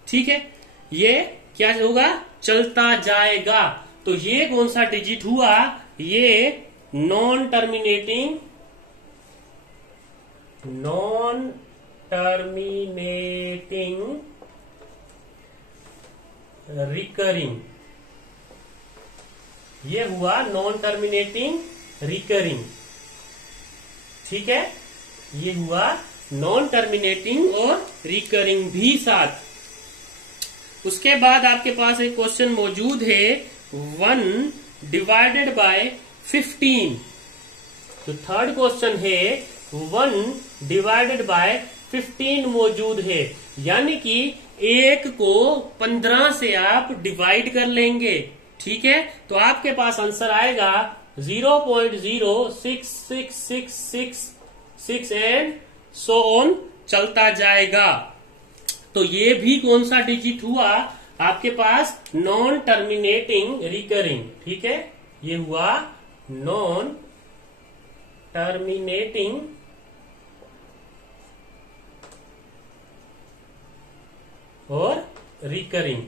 ठीक है, ये क्या होगा? चलता जाएगा। तो ये कौन सा डिजिट हुआ? ये नॉन टर्मिनेटिंग रिकरिंग, ये हुआ नॉन टर्मिनेटिंग रिकरिंग। ठीक है, ये हुआ नॉन टर्मिनेटिंग और रिकरिंग भी साथ। उसके बाद आपके पास एक क्वेश्चन मौजूद है 1 डिवाइडेड बाय 15। तो थर्ड क्वेश्चन है 1 डिवाइडेड बाय 15 मौजूद है, यानी कि 1 को 15 से आप डिवाइड कर लेंगे। ठीक है, तो आपके पास आंसर आएगा 0.06666 एंड सो ऑन चलता जाएगा। तो ये भी कौन सा डिजिट हुआ आपके पास? Non terminating recurring. ठीक है, ये हुआ नॉन टर्मिनेटिंग और रिकरिंग।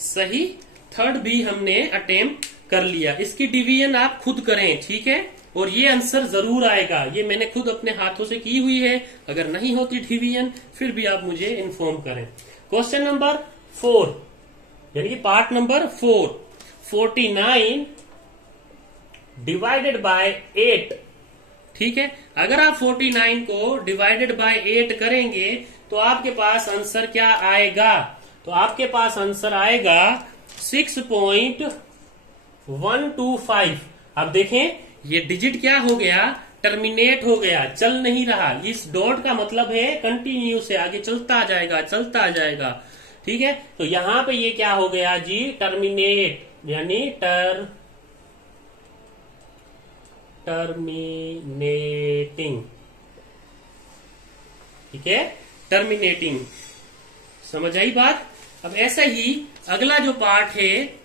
सही, थर्ड भी हमने अटेम्प्ट कर लिया। इसकी डिवीजन आप खुद करें, ठीक है, और ये आंसर जरूर आएगा। ये मैंने खुद अपने हाथों से की हुई है। अगर नहीं होती डिवीजन फिर भी आप मुझे इन्फॉर्म करें। क्वेश्चन नंबर 4 यानी कि पार्ट नंबर 4, 49 डिवाइडेड बाय 8। ठीक है, अगर आप 49 को डिवाइडेड बाय 8 करेंगे तो आपके पास आंसर क्या आएगा? तो आपके पास आंसर आएगा 6.125। अब देखें ये डिजिट क्या हो गया? टर्मिनेट हो गया, चल नहीं रहा। इस डॉट का मतलब है कंटिन्यू से आगे चलता जाएगा, चलता जाएगा। ठीक है, तो यहां पे ये क्या हो गया जी? टर्मिनेट, यानी टर्मिनेटिंग। ठीक है, टर्मिनेटिंग। समझ आई बात? अब ऐसा ही अगला जो पार्ट है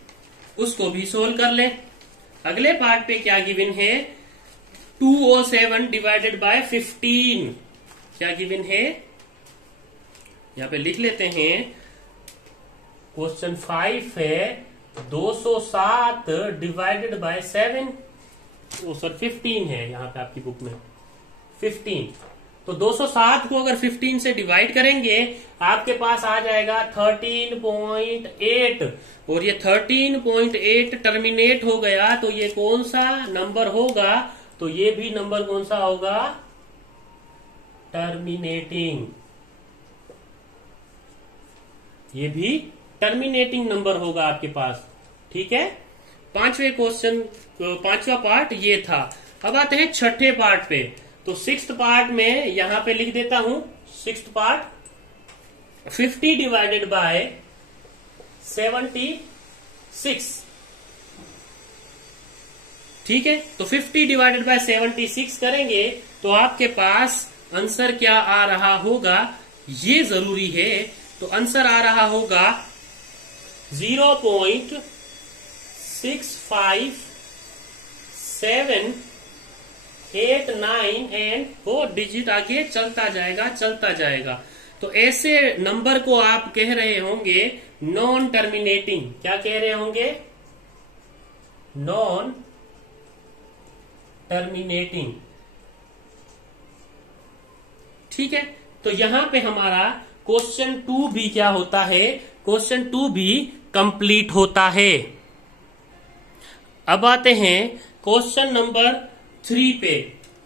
उसको भी सोल्व कर लें। अगले पार्ट पे क्या गिवन है? 207 डिवाइडेड बाय 15। क्या गिवन है? यहां पे लिख लेते हैं। क्वेश्चन 5 है 207 डिवाइडेड बाय 7। सर 15 है यहां पे आपकी बुक में 15। तो 207 को अगर 15 से डिवाइड करेंगे आपके पास आ जाएगा 13.8, और ये 13.8 टर्मिनेट हो गया तो ये कौन सा नंबर होगा? तो ये भी नंबर कौन सा होगा? टर्मिनेटिंग। ये भी टर्मिनेटिंग नंबर होगा आपके पास। ठीक है, पांचवा पार्ट ये था। अब आते हैं छठे पार्ट पे। तो सिक्स्थ पार्ट में यहां पे लिख देता हूं। Sixth part 50 divided by 76। ठीक है, तो 50 डिवाइडेड बाय 76 करेंगे तो आपके पास आंसर क्या आ रहा होगा? ये जरूरी है। तो आंसर आ रहा होगा 0.6579 एंड वो डिजिट आगे चलता जाएगा, चलता जाएगा। तो ऐसे नंबर को आप कह रहे होंगे नॉन टर्मिनेटिंग। क्या कह रहे होंगे? Non terminating. ठीक है, तो यहां पे हमारा क्वेश्चन 2 भी क्या होता है? क्वेश्चन 2 भी कंप्लीट होता है। अब आते हैं क्वेश्चन नंबर 3 पे।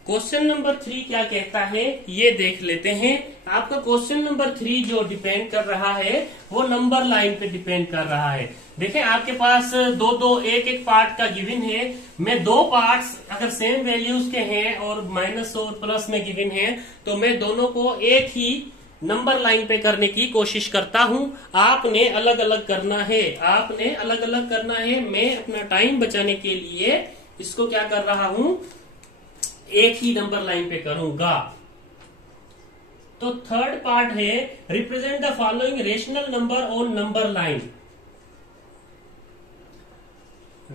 क्वेश्चन नंबर 3 क्या कहता है ये देख लेते हैं। आपका क्वेश्चन नंबर 3 जो डिपेंड कर रहा है वो नंबर लाइन पे डिपेंड कर रहा है। देखें आपके पास एक पार्ट का गिवन है। मैं 2 पार्ट्स अगर सेम वैल्यूज के हैं और माइनस और प्लस में गिवन है तो मैं दोनों को एक ही नंबर लाइन पे करने की कोशिश करता हूं। आपने अलग अलग करना है, आपने अलग अलग करना है। मैं अपना टाइम बचाने के लिए इसको क्या कर रहा हूं? एक ही नंबर लाइन पे करूंगा। तो थर्ड पार्ट है represent the following rational number on number line.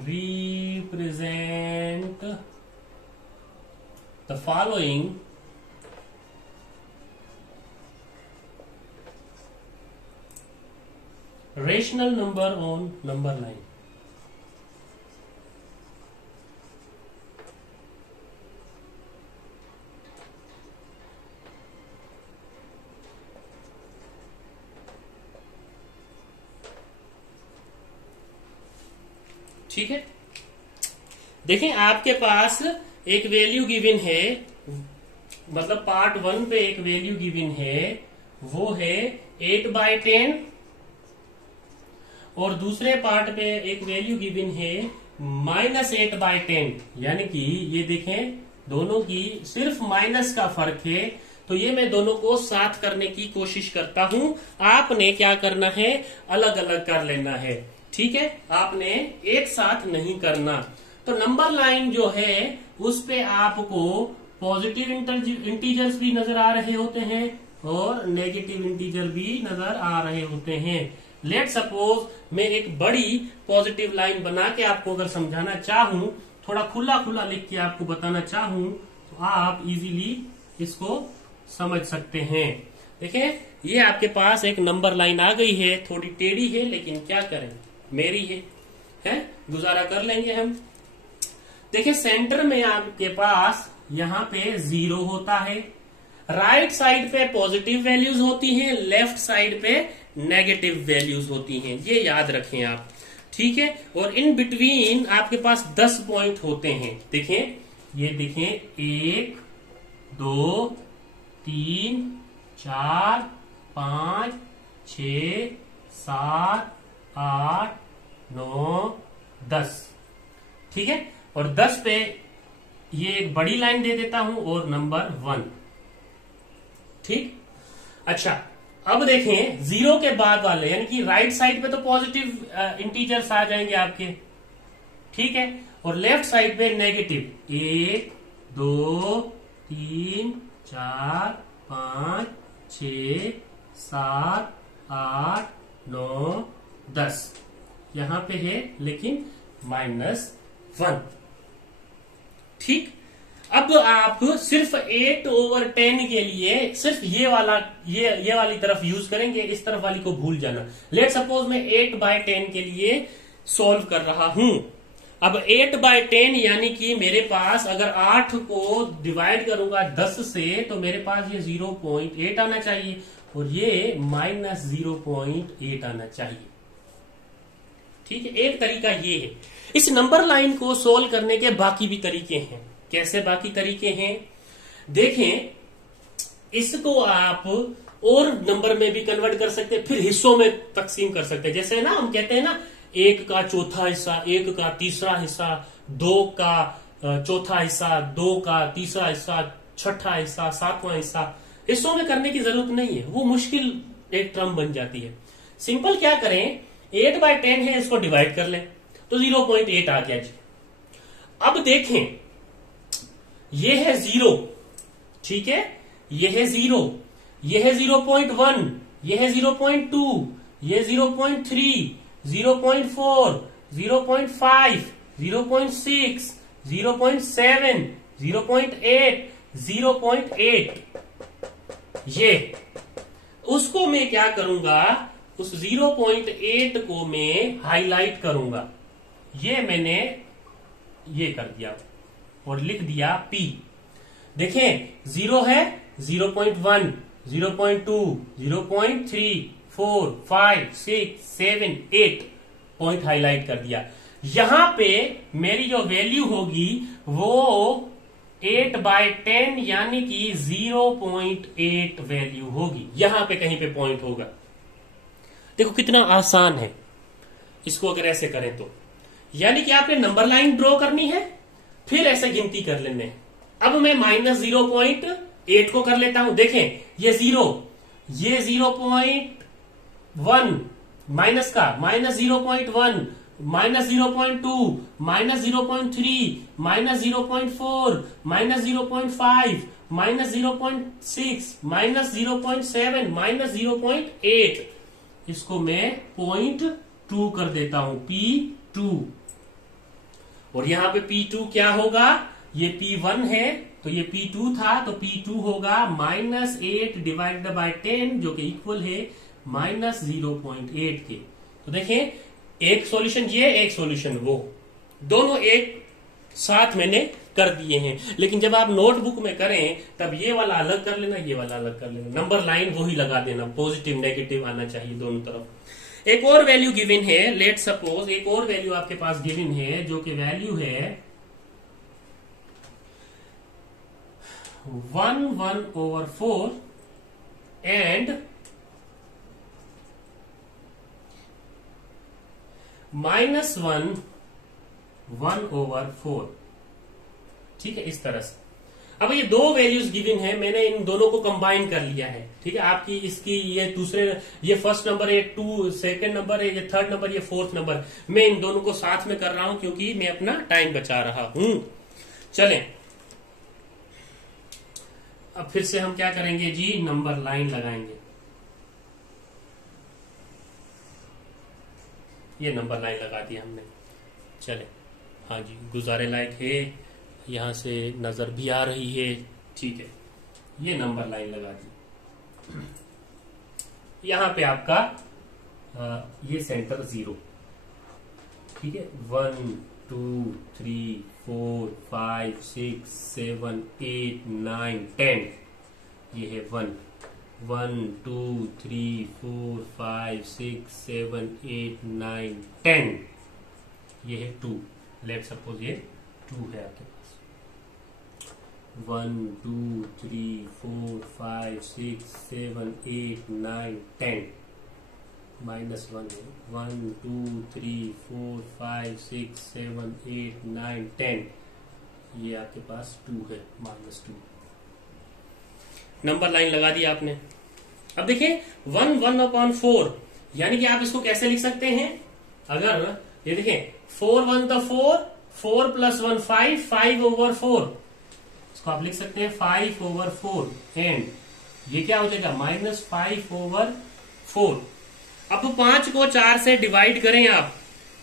Represent the following rational number on number line. ठीक है, देखें आपके पास एक वैल्यू गिवन है, मतलब पार्ट 1 पे एक वैल्यू गिवन है, वो है 8/10, और दूसरे पार्ट पे एक वैल्यू गिवन है -8/10। यानी कि ये देखें दोनों की सिर्फ माइनस का फर्क है। तो ये मैं दोनों को साथ करने की कोशिश करता हूं। आपने क्या करना है? अलग अलग कर लेना है। ठीक है, आपने एक साथ नहीं करना। तो नंबर लाइन जो है उस पे आपको पॉजिटिव इंटीजर्स भी नजर आ रहे होते हैं और नेगेटिव इंटीजर भी नजर आ रहे होते हैं। लेट सपोज मैं एक बड़ी पॉजिटिव लाइन बना के आपको अगर समझाना चाहूं, थोड़ा खुला खुला लिख के आपको बताना चाहूं, तो आप इजीली इसको समझ सकते हैं। देखिए, ये आपके पास एक नंबर लाइन आ गई है, थोड़ी टेढ़ी है लेकिन क्या करें, मेरी है गुजारा कर लेंगे हम। देखिए, सेंटर में आपके पास यहाँ पे 0 होता है, राइट साइड पे पॉजिटिव वैल्यूज होती हैं, लेफ्ट साइड पे नेगेटिव वैल्यूज होती हैं, ये याद रखें आप। ठीक है, और इन बिटवीन आपके पास 10 पॉइंट होते हैं। देखें, ये देखें, 1 2 3 4 5 6 7 8 9 10। ठीक है, और 10 पे ये एक बड़ी लाइन दे देता हूं और नंबर 1। ठीक, अच्छा, अब देखें 0 के बाद वाले, यानी कि राइट साइड पे तो पॉजिटिव इंटीजर्स आ जाएंगे आपके। ठीक है, और लेफ्ट साइड पे नेगेटिव, 1 2 3 4 5 6 7 8 9 10, यहां पे है लेकिन -1। ठीक, अब आप सिर्फ 8/10 के लिए सिर्फ ये वाली तरफ यूज करेंगे, इस तरफ वाली को भूल जाना। लेट सपोज मैं 8/10 के लिए सॉल्व कर रहा हूं। अब 8/10 यानी कि मेरे पास अगर 8 को डिवाइड करूंगा 10 से, तो मेरे पास ये 0.8 आना चाहिए और ये -0.8 आना चाहिए। ठीक है, एक तरीका ये है। इस नंबर लाइन को सोल्व करने के बाकी भी तरीके हैं। कैसे बाकी तरीके हैं? देखें, इसको आप और नंबर में भी कन्वर्ट कर सकते हैं, फिर हिस्सों में तकसीम कर सकते हैं। जैसे ना हम कहते हैं ना, 1 का चौथा हिस्सा, 1 का तीसरा हिस्सा, 2 का चौथा हिस्सा, 2 का तीसरा हिस्सा, छठा हिस्सा, 7वां हिस्सा। हिस्सों में करने की जरूरत नहीं है, वो मुश्किल एक टर्म बन जाती है। सिंपल क्या करें, 8/10 है, इसको डिवाइड कर लें तो 0.8 आ गया जी। अब देखें, ये है 0, ठीक है, ये है 0, ये है 0.1, ये है 0.2, ये 0.3, 0.4, 0.5, 0.6, 0.7, 0.8, 0.8। ये उसको मैं क्या करूंगा, उस 0.8 को मैं हाईलाइट करूंगा। ये मैंने ये कर दिया और लिख दिया P। देखें, 0 है, 0.1, 0.2, 0.3, 4, 5, 6, 7, 8 पॉइंट हाईलाइट कर दिया। यहां पे मेरी जो वैल्यू होगी वो 8/10 यानी कि 0.8 वैल्यू होगी। यहां पे कहीं पे पॉइंट होगा। देखो कितना आसान है, इसको अगर ऐसे करें तो, यानी कि आपने नंबर लाइन ड्रॉ करनी है, फिर ऐसे गिनती कर लेने। अब मैं -0.8 को कर लेता हूं। देखें, ये 0, ये 0.1 माइनस का, -0.1, -0.2, -0.3, -0.4, -0.5, -0.6, -0.7, -0.8। इसको मैं 0.2 कर देता हूं, P2। और यहां पे P2 क्या होगा, ये P1 है तो ये P2 था, तो P2 होगा -8 डिवाइडेड बाय 10, जो कि इक्वल है -0.8 के। तो देखें, एक सॉल्यूशन ये, एक सॉल्यूशन वो, दोनों एक साथ मैंने कर दिए हैं। लेकिन जब आप नोटबुक में करें तब ये वाला अलग कर लेना, ये वाला अलग कर लेना, नंबर लाइन वही लगा देना, पॉजिटिव नेगेटिव आना चाहिए दोनों तरफ। एक और वैल्यू गिवन है, लेट सपोज एक और वैल्यू आपके पास गिवन है, जो कि वैल्यू है 1/4 एंड -1/4। ठीक है, इस तरह से। अब ये दो वैल्यूज गिवन है, मैंने इन दोनों को कंबाइन कर लिया है। ठीक है, आपकी इसकी ये दूसरे, ये फर्स्ट नंबर है, टू सेकंड नंबर है, ये थर्ड नंबर, ये फोर्थ नंबर, मैं इन दोनों को साथ में कर रहा हूं क्योंकि मैं अपना टाइम बचा रहा हूं। चलें, अब फिर से हम क्या करेंगे जी, नंबर लाइन लगाएंगे। ये नंबर लाइन लगा दी हमने। चले, हाँ जी, गुजारे लायक है, यहां से नजर भी आ रही है। ठीक है, ये नंबर लाइन लगा दी। यहां पे आपका ये सेंटर 0। ठीक है, 1 2 3 4 5 6 7 8 9 10, ये है 1 1 2 3 4 5 6 7 8 9 10, ये है 2। लेट सपोज ये 2 है आपके पास। 1 2 3 4 5 6 7 8 9 10, -1 है। 1 2 3 4 5 6 7 8 9 10, ये आपके पास 2 है, -2। नंबर लाइन लगा दी आपने। अब देखिए 1 1/4, यानी कि आप इसको कैसे लिख सकते हैं, अगर ये देखें 4 1 तो 4, 4 + 1 5, 5/4, इसको आप लिख सकते हैं 5/4, एंड ये क्या हो जाएगा -5/4। अब 5 को 4 से डिवाइड करें, आप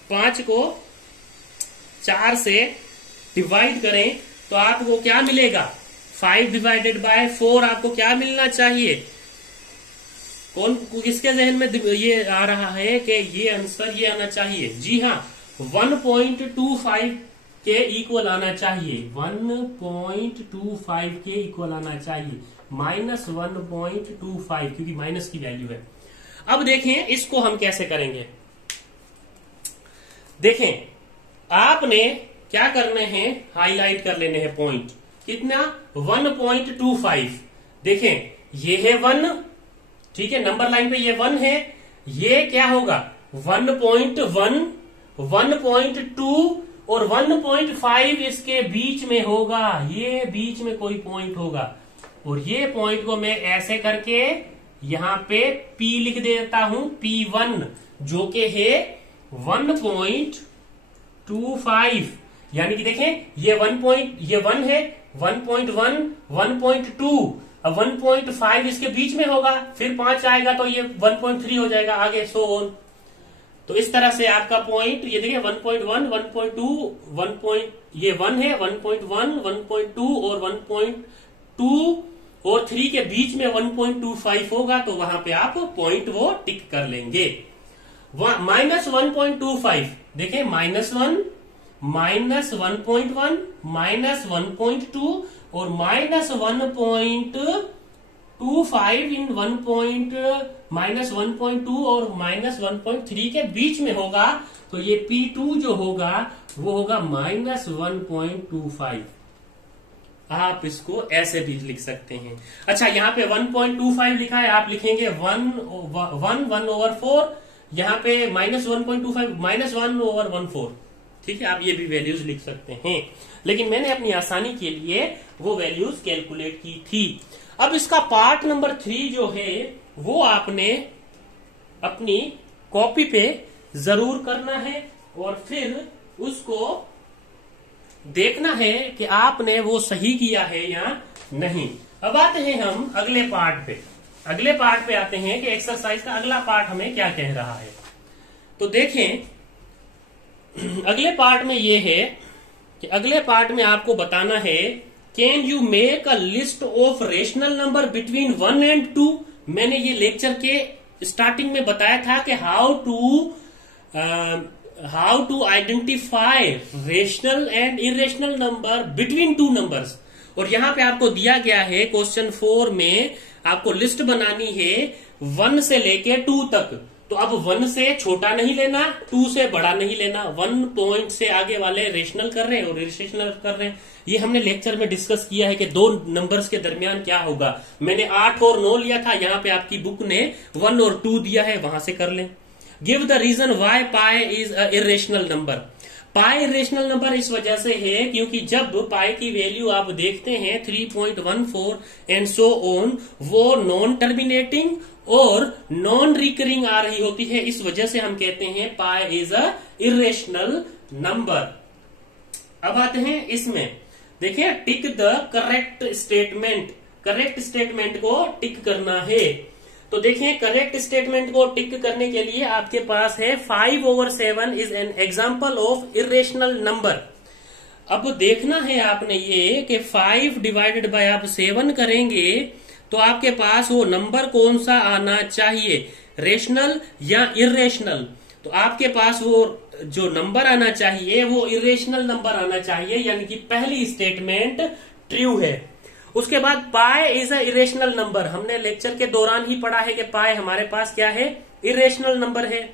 5 को 4 से डिवाइड करें तो आपको क्या मिलेगा, 5/4 आपको क्या मिलना चाहिए। कौन, किसके जहन में ये आ रहा है कि ये आंसर ये आना चाहिए, जी हाँ 1.25 के इक्वल आना चाहिए, 1.25 के इक्वल आना चाहिए, -1.25, क्योंकि माइनस की वैल्यू है। अब देखें इसको हम कैसे करेंगे। देखें, आपने क्या करने हैं, हाईलाइट कर लेने हैं पॉइंट, कितना 1.25। देखें ये है 1, ठीक है, नंबर लाइन पे ये 1 है, ये क्या होगा 1.1, 1.2 और 1.5 इसके बीच में होगा, ये बीच में कोई पॉइंट होगा, और ये पॉइंट को मैं ऐसे करके यहां पे P लिख देता हूं, P1, जो कि है 1.25, यानी कि देखें ये 1 है, 1.1, 1.2, अब 1.5 इसके बीच में होगा, फिर 5 आएगा तो ये 1.3 हो जाएगा, आगे सो ऑन। तो इस तरह से आपका पॉइंट, ये देखिए 1.1, 1.2, ये 1 है, 1.1, 1.2 और 1.2 और 3 के बीच में 1.25 होगा, तो वहां पे आप पॉइंट वो टिक कर लेंगे। -1.25, देखें -1, -1.1, -1.2 और -1.25 इन -1.2 और -1.3 के बीच में होगा, तो ये P2 जो होगा वो होगा -1.25। आप इसको ऐसे भी लिख सकते हैं। अच्छा, यहाँ पे 1.25 लिखा है, आप लिखेंगे 1/4, यहाँ पे -1.25, -1/4। ठीक है, आप ये भी वैल्यूज लिख सकते हैं, लेकिन मैंने अपनी आसानी के लिए वो वैल्यूज कैलकुलेट की थी। अब इसका पार्ट नंबर 3 जो है वो आपने अपनी कॉपी पे जरूर करना है और फिर उसको देखना है कि आपने वो सही किया है या नहीं। अब आते हैं हम अगले पार्ट पे। अगले पार्ट पे आते हैं कि एक्सरसाइज का अगला पार्ट हमें क्या कह रहा है। तो देखें, अगले पार्ट में ये है कि अगले पार्ट में आपको बताना है, can you make a list of rational number between 1 and 2। मैंने ये लेक्चर के स्टार्टिंग में बताया था कि how to identify rational and irrational number between 2 numbers. और यहां पे आपको दिया गया है क्वेश्चन 4 में, आपको लिस्ट बनानी है 1 से लेके 2 तक। तो अब 1 से छोटा नहीं लेना, 2 से बड़ा नहीं लेना, 1 पॉइंट से आगे वाले रेशनल कर रहे हैं और इरेशनल कर रहे हैं। ये हमने लेक्चर में डिस्कस किया है कि दो नंबर्स के दरमियान क्या होगा। मैंने 8 और 9 लिया था, यहाँ पे आपकी बुक ने 1 और 2 दिया है, वहां से कर लें। Give the reason why pi is a irrational number. Pi irrational number इस वजह से है क्योंकि जब पाई की वैल्यू आप देखते हैं 3.14 एंड सो ऑन, वो नॉन टर्मिनेटिंग और नॉन रिकरिंग आ रही होती है। इस वजह से हम कहते हैं पाई इज अ इरेशनल नंबर। अब आते हैं इसमें, देखिए tick the correct statement. Correct statement को टिक करना है। तो देखिए करेक्ट स्टेटमेंट को टिक करने के लिए आपके पास है 5/7 is an example of irrational number. अब देखना है आपने ये कि 5 डिवाइडेड बाय आप 7 करेंगे तो आपके पास वो नंबर कौन सा आना चाहिए, रेशनल या इरेशनल। तो आपके पास वो जो नंबर आना चाहिए वो इरेशनल नंबर आना चाहिए, यानी कि पहली स्टेटमेंट ट्रू है। उसके बाद पाई इज अ इरेशनल नंबर, हमने लेक्चर के दौरान ही पढ़ा है कि पाई हमारे पास क्या है, इरेशनल नंबर है।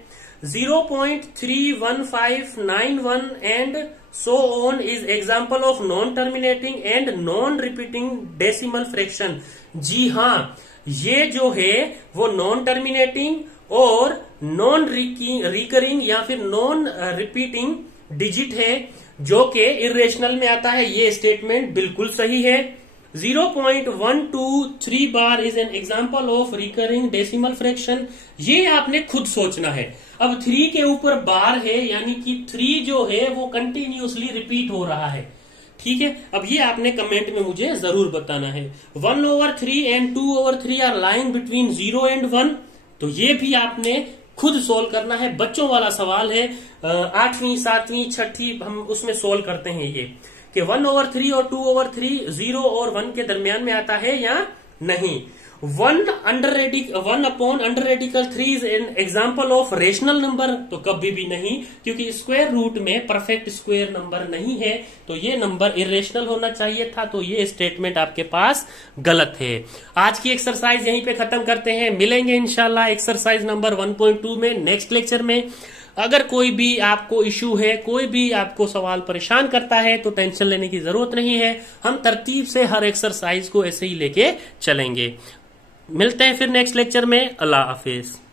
0.31591 and so on is example of non terminating and non repeating decimal fraction. जी हाँ, ये जो है वो नॉन टर्मिनेटिंग और नॉन रिकरिंग या फिर नॉन रिपीटिंग डिजिट है जो कि इरेशनल में आता है। ये स्टेटमेंट बिल्कुल सही है। 0.123 bar is an example of recurring decimal fraction, ये आपने खुद सोचना है। अब 3 के ऊपर बार है यानी कि 3 जो है वो कंटिन्यूसली रिपीट हो रहा है, ठीक है। अब ये आपने कमेंट में मुझे जरूर बताना है। 1/3 and 2/3 are lying between 0 and 1, तो ये भी आपने खुद सोल्व करना है। बच्चों वाला सवाल है, 8वीं 7वीं 6ठी हम उसमें सोल्व करते हैं ये कि 1/3 और 2/3 0 और 1 के दरमियान में आता है या नहीं। 1/3 is an example of rational number, तो कभी भी नहीं, क्योंकि स्क्वायर रूट में परफेक्ट स्क्वायर नंबर नहीं है, तो ये नंबर इरेशनल होना चाहिए था। तो ये स्टेटमेंट आपके पास गलत है। आज की एक्सरसाइज यहीं पे खत्म करते हैं, मिलेंगे इंशाल्लाह एक्सरसाइज नंबर 1.2 में नेक्स्ट लेक्चर में। अगर कोई भी आपको इश्यू है, कोई भी आपको सवाल परेशान करता है तो टेंशन लेने की जरूरत नहीं है, हम तरतीब से हर एक्सरसाइज को ऐसे ही लेके चलेंगे। मिलते हैं फिर नेक्स्ट लेक्चर में। अल्लाह हाफिज।